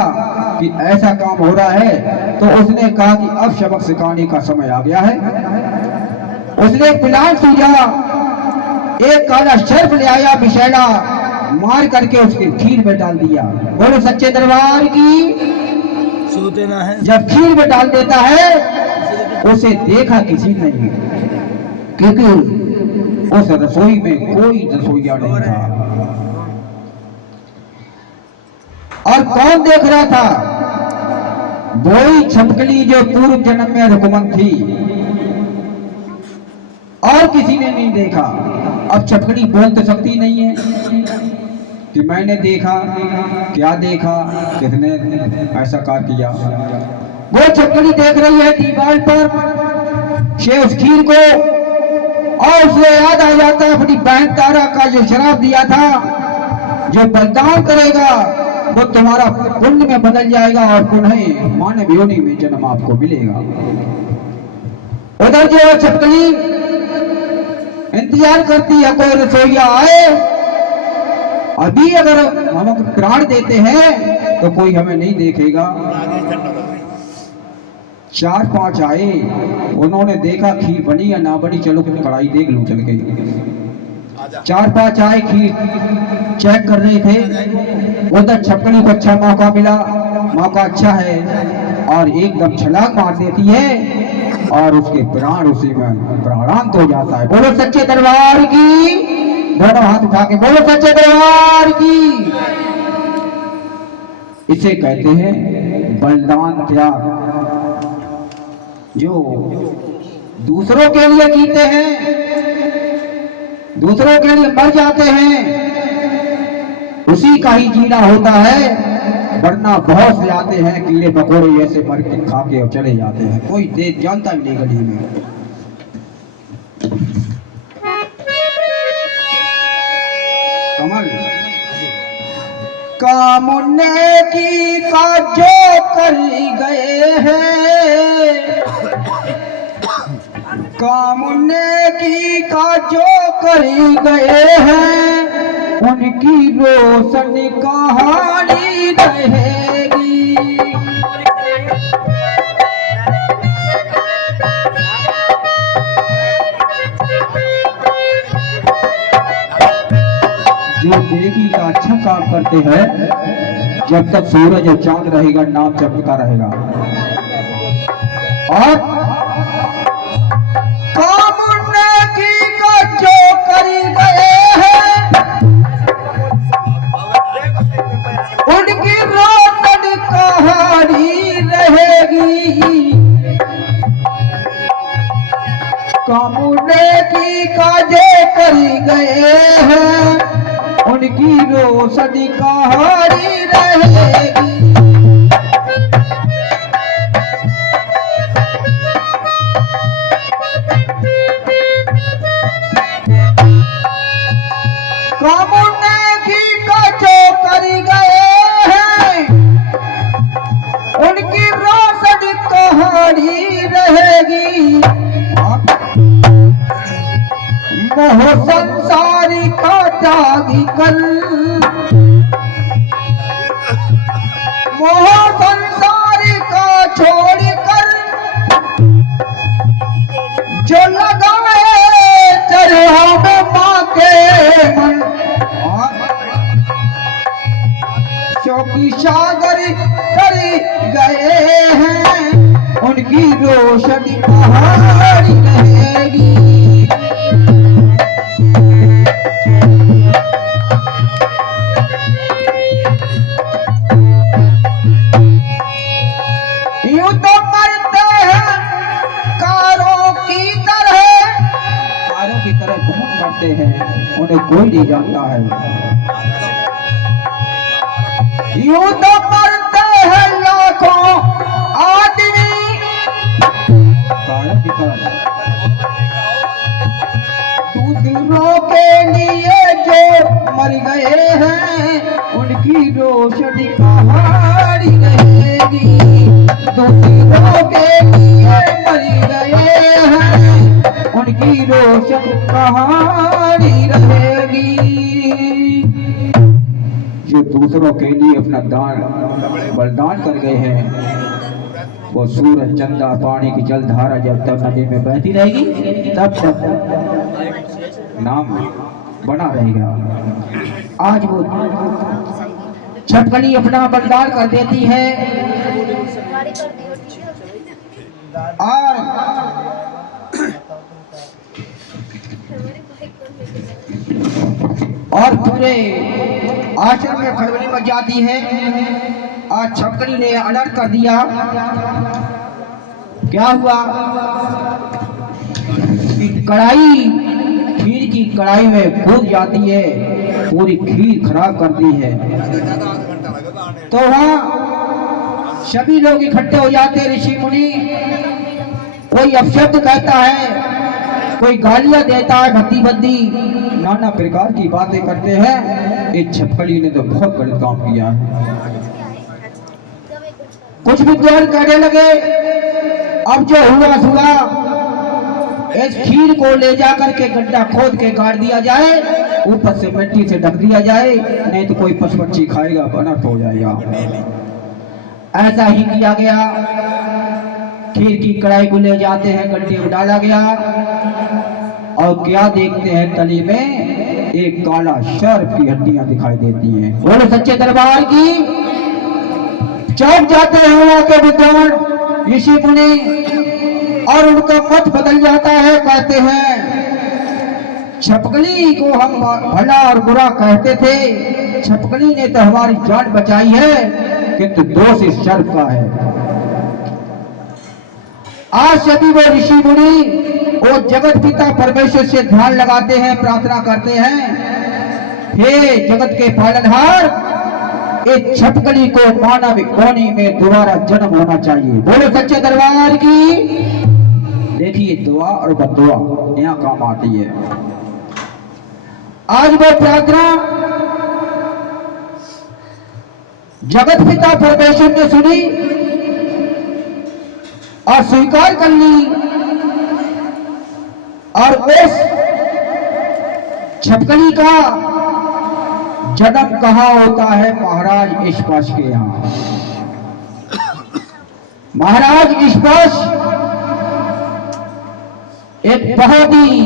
कि ऐसा काम हो रहा है, तो उसने कहा कि अब सबक सिखाने का समय आ गया है। उसने प्लान सूझा, एक काला सर्प ले आया विषैला, मार करके उसके खीर में डाल दिया। बोलो सच्चे दरबार की। सोते ना है, जब खीर में डाल देता है, उसे देखा किसी नहीं, क्योंकि उस रसोई में कोई रसोईया नहीं था। और कौन देख रहा था? वही छपकली जो पूर्व जन्म में रुकमन थी, और किसी ने नहीं देखा। अब छपकली बोल तो सकती नहीं है कि मैंने देखा, क्या देखा, किसने ऐसा कार्य किया। वो छपकली देख रही है दीवार पर से उस खीर को, और उसे याद आ जाता है अपनी बहन तारा का जो शराब दिया था, जो बलिदान करेगा वो तुम्हारा पुण्य में बदल जाएगा और पुनः मानव योनि में जन्म आपको मिलेगा। उधर जो है छपकली इंतजार करती है कोई रसोईया आए। अभी अगर हम प्राण देते हैं तो कोई हमें नहीं देखेगा। 4-5 आए, उन्होंने देखा खीर बनी या ना बनी, चलो कढ़ाई देख लूं चल के। 4-5 आए, खीर चेक कर रहे थे। उधर छपकली को अच्छा मौका मिला, मौका अच्छा है, और एकदम छलांग मार देती है और उसके प्राण उसी में प्राणांत हो जाता है। बोलो सच्चे दरबार की, दोनों हाथ उठा के बोलो सच्चे दरबार की। इसे कहते हैं बलिदान त्याग। जो दूसरों के लिए जीते हैं, दूसरों के लिए मर जाते हैं, उसी का ही जीना होता है। वरना बहुत से आते हैं कीड़े मकोड़े ऐसे मर के खा के और चले जाते हैं, कोई देख जानता ही नहीं गली में। कमल कामुन्ने की का जो कर गए हैं, कामुन्ने की का जो कर गए हैं, उनकी रोशन कहानी रहेगी। जो नेकी का अच्छा काम करते हैं, जब तक सूरज और चांद रहेगा नाम चमकता रहेगा। और कामुन्ने की का जो कर गए हैं, उनकी रोशन कहानी रहेगी। कामुन्ने की का जो कर गए हैं, उनकी रोशन कहानी रहेगी। कामुन्ने की का जो कर गए हैं, उनकी रोशन कहानी रहेगी। मोह संसारी का त्यागी कर, मोह संसारी का छोड़ कर, जो लगाए चरहा में माँ के मन, चौकी सागर कर गए हैं, उनकी रोशनी कहानी रहेगी। यूं तो मरते हैं कारों की तरह, कारों की तरह बहुत मरते हैं, उन्हें कोई नहीं जानता है। यूं तो मरते हैं लाखों आदमी, कारों की तरह। दूसरों के लिए जो मर गए हैं, उनकी रोशनी कहानी रहेगी। दूसरों के लिए मर गए हैं, उनकी रोशन कहानी रहेगी। जो दूसरों के लिए अपना दान बलिदान कर गए हैं, वो सूरज चंदा पानी की जलधारा जब तक नदी में बहती रहेगी तब तक नाम बना रहेगा। आज वो छपकली अपना बलिदान कर देती है और और पूरे आश्रम में खड़बड़ी मच जाती है। आज छपकली ने अलर्ट कर दिया। क्या हुआ कि कढ़ाई, खीर की कढ़ाई में कूद जाती है, पूरी खीर खराब करती है। तो वहाँ सभी लोग इकट्ठे हो जाते हैं, ऋषि मुनि। कोई अपशब्द कहता है, कोई गालियां देता है, भद्दी भद्दी नाना प्रकार की बातें करते हैं। इस छपकली ने तो बहुत गलत काम किया है। कुछ विद्वान कहने लगे अब जो हुआ इस खीर को ले जाकर के गड्ढा खोद के गाड़ दिया जाए, ऊपर से मिट्टी से ढक दिया जाए, नहीं तो कोई पशु पक्षी खाएगा, अनर्थ हो जाएगा। ऐसा ही किया गया। खीर की कढ़ाई को ले जाते हैं, गड्ढे में डाला गया और क्या देखते हैं, तली में एक काला सर्प की हड्डियां दिखाई देती हैं। बोलो सच्चे दरबार की। चौंक जाते हैं वहां के विद्वान ऋषि मुनि और उनका मत बदल जाता है। कहते हैं छपकली को हम भला और बुरा कहते थे, छपकली ने तो हमारी जान बचाई है, किंतु दोष इस सर्प का है। आज सभी वो ऋषि मुनि वो जगत पिता परमेश्वर से ध्यान लगाते हैं, प्रार्थना करते हैं, हे जगत के पालनहार, इस छपकली को मानव योनि में दोबारा जन्म होना चाहिए। बोलो सच्चे दरबार की। देखिए दुआ और बददुआ यहाँ काम आती है। आज वो प्रार्थना जगत पिता परमेश्वर ने सुनी और स्वीकार कर ली। और उस छपकली का जन्म कहाँ होता है? महाराज ईशपाश के यहाँ। महाराज ईशपाश एक बहुत ही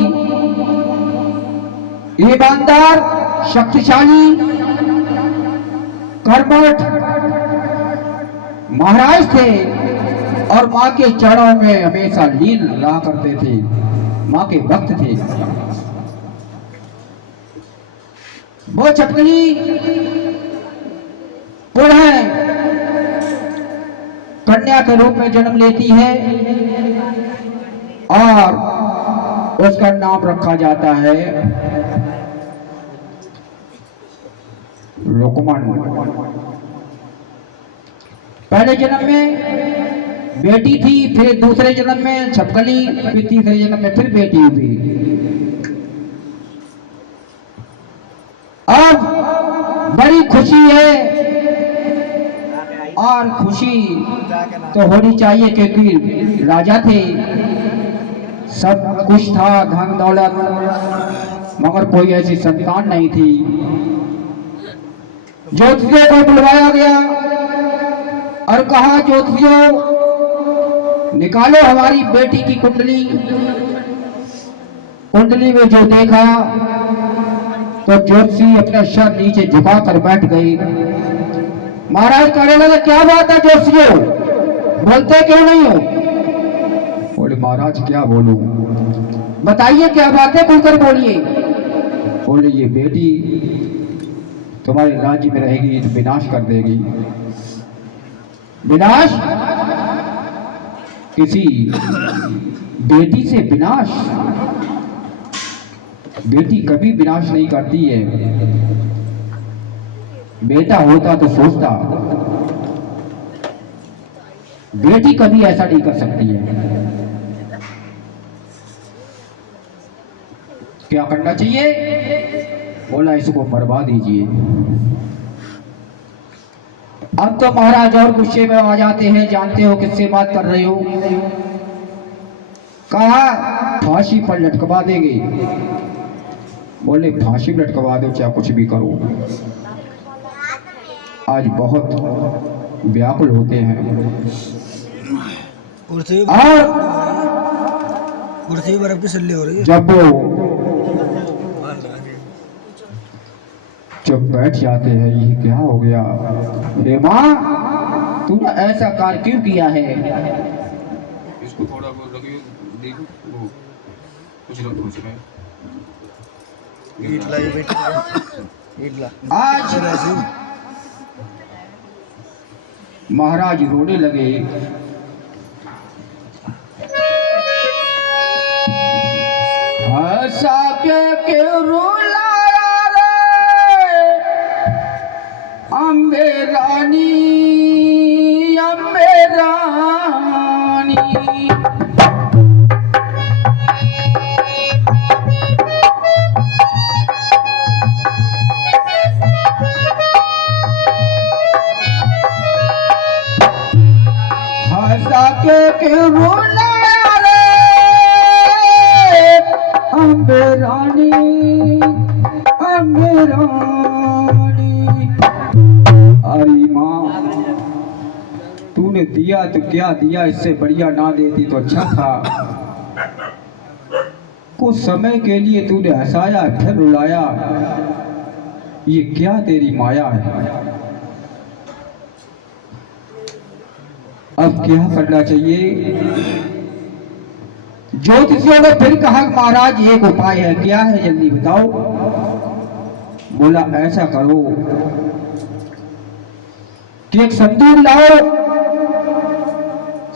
ईमानदार, शक्तिशाली, कर्मठ महाराज थे और मां के चरणों में हमेशा लीन रहा करते थे, मां के भक्त थे। वो छपकली पुनः कन्या के रूप में जन्म लेती है और उसका नाम रखा जाता है रुक्मण। पहले जन्म में बेटी थी, फिर दूसरे जन्म में छपकली, फिर तीसरे जन्म में फिर बेटी हुई। अब बड़ी खुशी है और खुशी तो होनी चाहिए क्योंकि राजा थे, सब कुछ था, धन दौलत, मगर कोई ऐसी संतान नहीं थी। ज्योतिषियों को बुलवाया गया और कहा ज्योतिषियों निकालो हमारी बेटी की कुंडली। कुंडली में जो देखा तो ज्योतिषी अपने सर नीचे झुकाकर बैठ गई। महाराज कहने लगे क्या बात है ज्योतिषियों, बोलते क्यों नहीं हो? बोले महाराज क्या बोलूं, बताइए क्या बात है, खुलकर बोलिए। बोले ये बेटी तुम्हारे राज्य में रहेगी तो विनाश कर देगी। विनाश? किसी बेटी से विनाश? बेटी कभी विनाश नहीं करती है। बेटा होता तो सोचता, बेटी कभी ऐसा नहीं कर सकती है। क्या करना चाहिए? बोला इसको मरवा दीजिए। अब तो महाराज और गुस्से में आ जाते हैं, जानते हो किससे बात कर रहे हो? कहा फांसी पर लटकवा देंगे। बोले फांसी लटकवा दो, चाहे कुछ भी करो। आज बहुत व्याकुल होते हैं और बर्फ की सल्ली हो रही है। जब वो जब बैठ जाते हैं, ये क्या हो गया? हे माँ, तूने ऐसा कार्य क्यों किया है? इसको थोड़ा वो लगे देखो, वो कुछ रखो उसमें, इडला ही बेटी इडला आज महाराज रोने लगे। हंसा के रुलाया रे अम्बे रानी अम्बे रानी। हंसा के रुलाया रे अम्बे रानी अम्बे रानी। अरे माँ, तूने दिया तो क्या दिया, इससे बढ़िया ना देती तो अच्छा था। कुछ समय के लिए तूने हंसाया फिर रुलाया, ये क्या तेरी माया है। अब क्या करना चाहिए। ज्योतिषियों ने फिर कहा महाराज एक उपाय है। क्या है जल्दी बताओ। बोला ऐसा करो कि एक संदूक लाओ,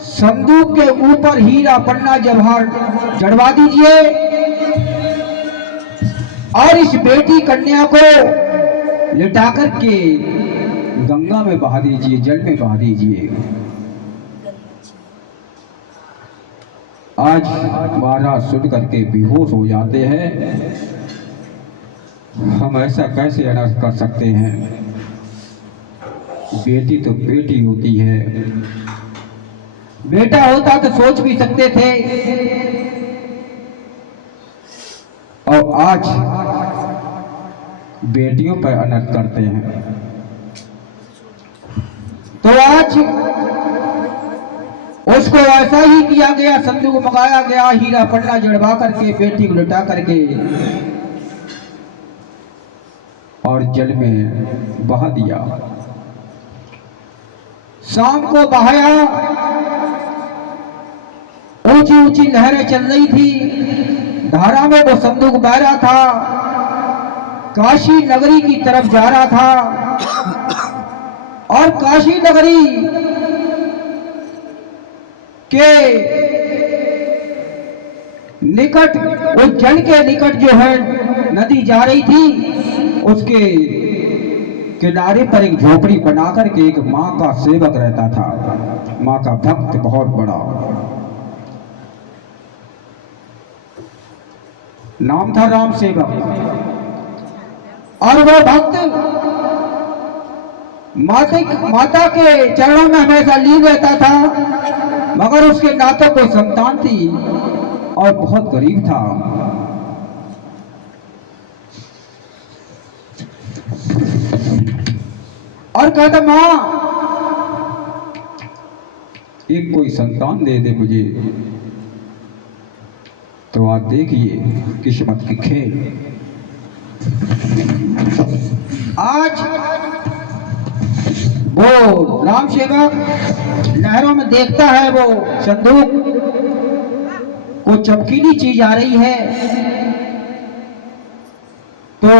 संदूक के ऊपर हीरा पन्ना जवाहर जड़वा दीजिए और इस बेटी कन्या को लिटा करके गंगा में बहा दीजिए, जल में बहा दीजिए। आज महाराज सुन करके बेहोश हो जाते हैं। हम ऐसा कैसे अनर्थ कर सकते हैं। बेटी तो बेटी होती है, बेटा होता तो सोच भी सकते थे। और आज बेटियों पर अनर्थ करते हैं। तो आज उसको ऐसा ही किया गया। संदूक मंगाया गया, हीरा पन्ना जड़वा करके बेटी को लुटा करके और जल में बहा दिया। शाम को बहाया, ऊंची ऊंची लहरें चल रही थी, धारा में वो संदूक बह रहा था, काशी नगरी की तरफ जा रहा था। और काशी नगरी के निकट, उस जल के निकट जो है नदी जा रही थी, उसके किनारे पर एक झोपड़ी बनाकर के एक माँ का सेवक रहता था, माँ का भक्त बहुत बड़ा। नाम था राम सेवक। और वह भक्त माता के चरणों में हमेशा लीन रहता था, मगर उसके ना तो कोई संतान थी और बहुत गरीब था। और कहता माँ एक कोई संतान दे दे मुझे। तो आज देखिए किस्मत की खेल। आज वो राम सेवक नहरों में देखता है, वो संदूक को चमकीली चीज आ रही है। तो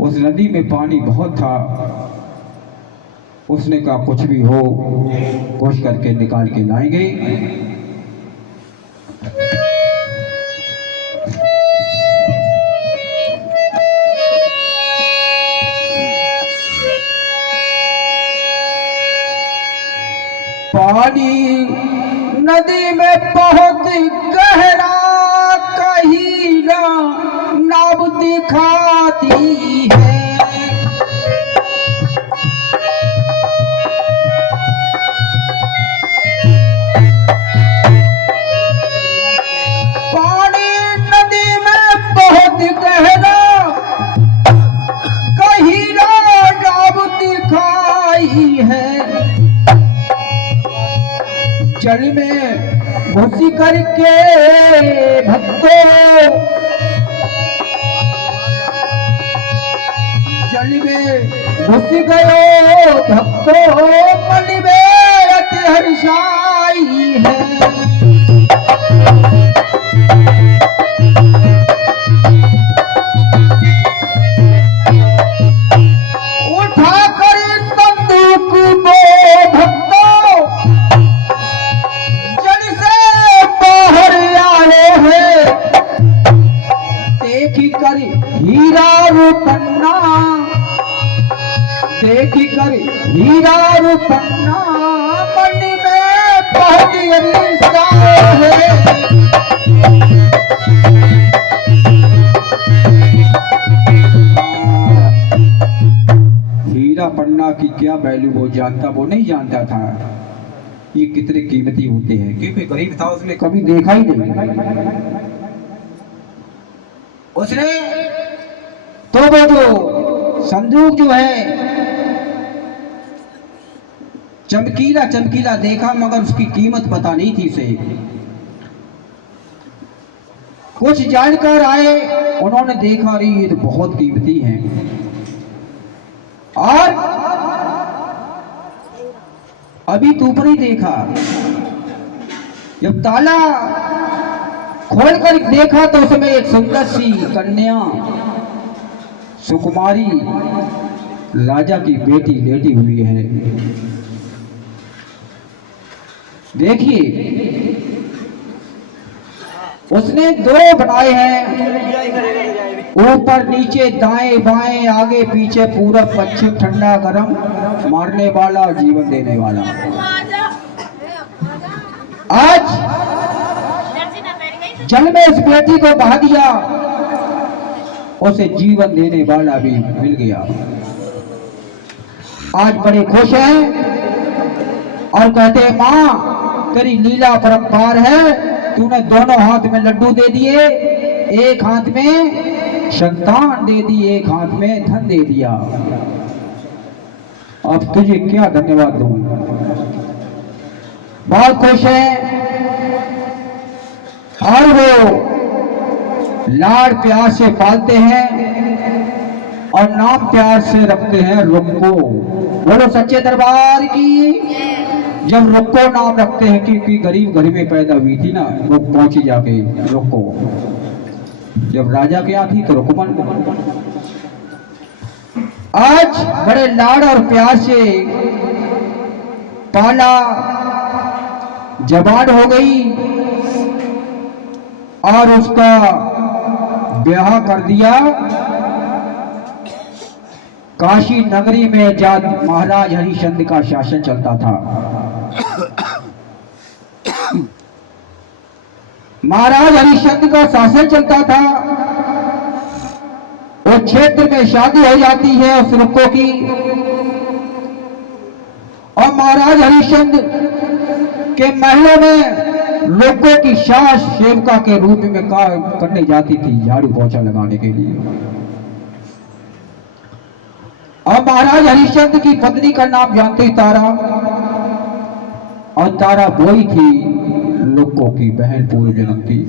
उस नदी में पानी बहुत था। उसने कहा कुछ भी हो, कोशिश करके निकाल के लाएंगे। पानी नदी में बहुत गहरा, कहीं ना नाव दिखाती है। पानी नदी में बहुत गहरा, कहीं ना नाव दिखाई है। जल में घुसी करके भक्तों, जल में घुस गयो भक्तों, मन में अति हर्षाई है। देखी कर हीरा रूपन्ना मणि में पहुंची है। हीरा पन्ना की क्या वैल्यू वो जानता, वो नहीं जानता था ये कितने कीमती होते हैं, क्योंकि गरीब था, उसने कभी देखा ही नहीं। उसने तो वो जो संदूक जो है चमकीला चमकीला देखा, मगर उसकी कीमत पता नहीं थी उसे। कुछ जानकार आए, उन्होंने देखा रही ये तो बहुत कीमती है। और अभी तो ऊपर ही देखा, जब ताला खोलकर देखा तो उसमें एक सुंदर सी कन्या सुकुमारी राजा की बेटी लेटी हुई है। देखिए उसने दो बनाए हैं, ऊपर नीचे दाएं बाएं आगे पीछे पूरब पश्चिम ठंडा गरम, मारने वाला और जीवन देने वाला। आज जल में इस बेटी को बहा दिया, उसे जीवन देने वाला भी मिल गया। आज बड़े खुश हैं और कहते हैं माँ तेरी लीला परंपार है, तूने दोनों हाथ में लड्डू दे दिए, एक हाथ में संतान दे दी, एक हाथ में धन दे दिया। अब तुझे क्या धन्यवाद दूं। बहुत खुश है और वो लाड़ प्यार से पालते हैं और नाम प्यार से रखते हैं रुक्को। बोलो सच्चे दरबार की। जब रुक्को नाम रखते हैं क्योंकि गरीब घर में पैदा हुई थी ना, वो पहुंची जाके रुक्को। जब राजा के आती तो रुकमन। आज बड़े लाड़ और प्यार से पाला, जवान हो गई और उसका ब्याह कर दिया। काशी नगरी में जब महाराज हरिश्चंद्र का शासन चलता था, महाराज हरिश्चंद्र का शासन चलता था, उस क्षेत्र में शादी हो जाती है उस रुक्को की, और महाराज हरिश्चंद्र के महलों में लोगों की सास सेवका के रूप में काम करने जाती थी, झाड़ू पोछा लगाने के लिए। और महाराज हरिश्चंद्र की पत्नी का नाम जानते तारा, और तारा वही थी लोगों की बहन पूर्व जन्म की।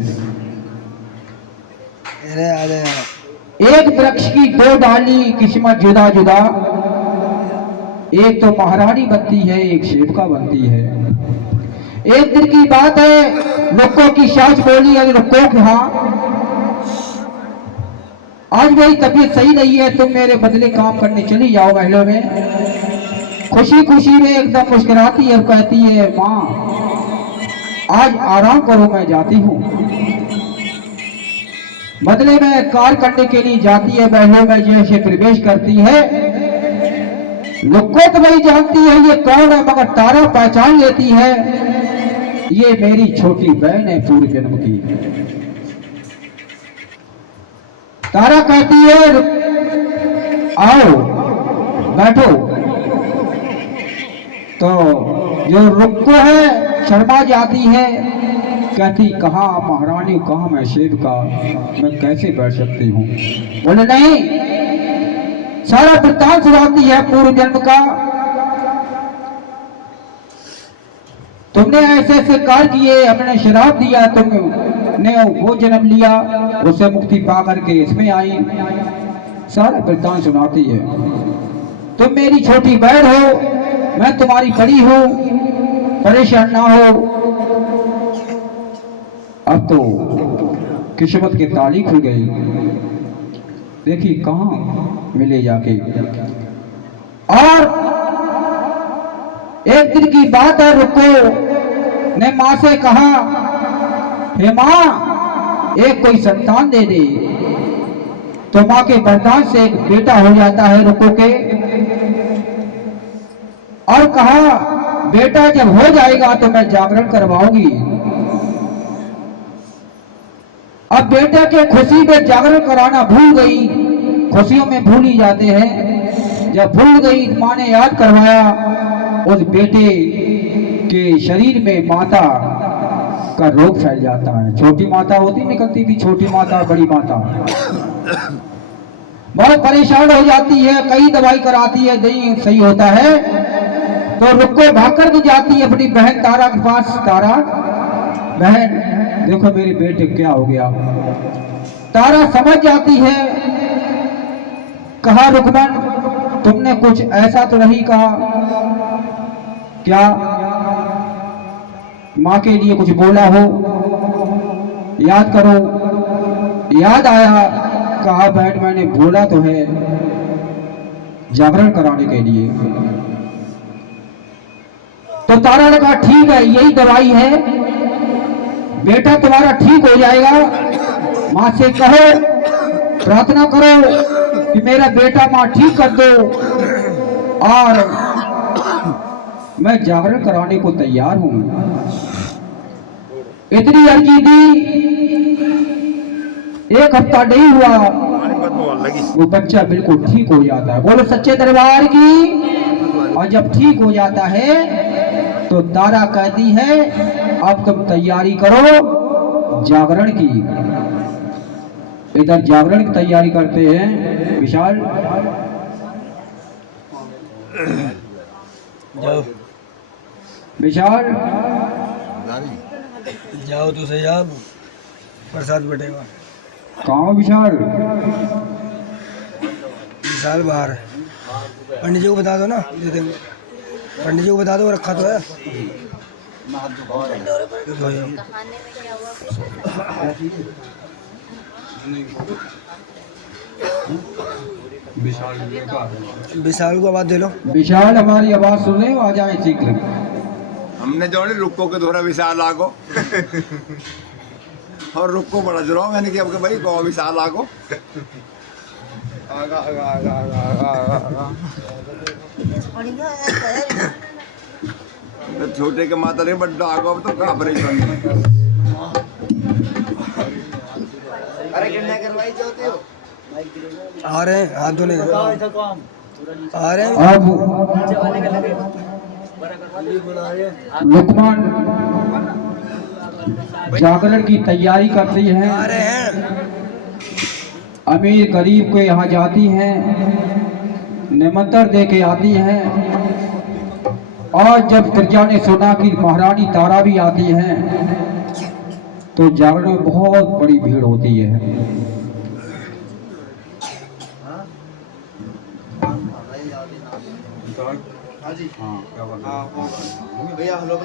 एक वृक्ष की दो डाली किस्मत जुदा जुदा, एक तो महारानी बनती है, एक सेवका बनती है। एक दिन की बात है, लोगों की सास बोली है लोगों के हाँ आज मेरी तबीयत सही नहीं है, तुम मेरे बदले काम करने चली जाओ महलों में। खुशी खुशी में एकदम मुस्कुराती है और कहती है माँ आज आराम करो, मैं जाती हूँ। बदले में कार्य करने के लिए जाती है, महलों में जैसे प्रवेश करती है। लोगों तो नहीं जानती है ये कौन है, मगर तारा पहचान लेती है ये मेरी छोटी बहन है पूर्व जन्म की। तारा कहती है आओ बैठो। तो जो रुक्को है शर्मा जाती है, कहती कहा महारानी, कहा मैं सेवका, मैं कैसे बैठ सकती हूँ। बोले नहीं, सारा वृत्तांत सुनाती है पूर्व जन्म का। तुमने ऐसे ऐसे कार्य किए, हमने शराब दिया, तुमने वो जन्म लिया, उससे मुक्ति पा करके इसमें आई। सारा वृत्तांत सुनाती है। तुम मेरी छोटी बहन हो, मैं तुम्हारी बड़ी हूं, परेशान ना हो। अब तो किस्मत की ताली खुल गई, देखी कहां मिले जाके। और एक दिन की बात है, रुको ने मां से कहा हे मां एक कोई संतान दे दे। तो मां के वरदान से एक बेटा हो जाता है रुको के। और कहा बेटा जब हो जाएगा तो मैं जागरण करवाऊंगी। अब बेटे के खुशी में जागरण कराना भूल गई, खुशियों में भूल ही जाते हैं। जब भूल गई माँ ने याद करवाया, उस बेटे के शरीर में माता का रोग फैल जाता है। छोटी माता होती निकलती थी, छोटी माता बड़ी माता बहुत परेशान हो जाती है, कई दवाई कराती है, नहीं सही होता है तो रुक को भागकर भी जाती है अपनी बहन तारा के पास। तारा बहन देखो मेरे बेटे क्या हो गया। तारा समझ जाती है, कहा रुकमन तुमने कुछ ऐसा तो नहीं कहा क्या, माँ के लिए कुछ बोला हो, याद करो। याद आया, कहा बहन मैंने बोला तो है जागरण कराने के लिए। तो तारा ने कहा ठीक है यही दवाई है, बेटा तुम्हारा ठीक हो जाएगा। माँ से कहो, प्रार्थना करो कि मेरा बेटा माँ ठीक कर दो, और मैं जागरण कराने को तैयार हूं। इतनी अर्जी दी, एक हफ्ता नहीं हुआ वो बच्चा बिल्कुल ठीक हो जाता है। बोलो सच्चे दरबार की। और जब ठीक हो जाता है तो तारा कहती है अब तुम तैयारी करो जागरण की। इधर जागरण की तैयारी करते हैं विशाल। जाओ विशाल जाओ तो सही, आप प्रसाद बटेगा। कहाँ विशाल? विशाल बाहर है, पंडित जी को बता दो ना, दे देंगे। पंडित जी को बता दो, रखा तो है। विशाल को आवाज दे लो। विशाल हमारी आवाज सुने, आ जाए शीघ्र। हमने जो है रुको के दोहरा विशाल आगो और रुको बड़ा जुड़ा मैंने कि भाई गौ विशाल आगो आगा आगा आगा आगा आगा आगा। तो छोटे के माता रे बड्डा आगो तो कहाँ परेशान। अरे कितना करवाई चाहते हो? आ रहे हैं, हाथ धोने आ रहे हैं। अब लुकमान जागरण की तैयारी करती है। आ रहे हैं। अमीर गरीब के यहाँ जाती हैं, निमंत्रण दे के आती हैं। और जब प्रजा ने सुना कि महारानी तारा भी आती हैं तो जागरण में बहुत बड़ी भीड़ होती है। भैया हेलो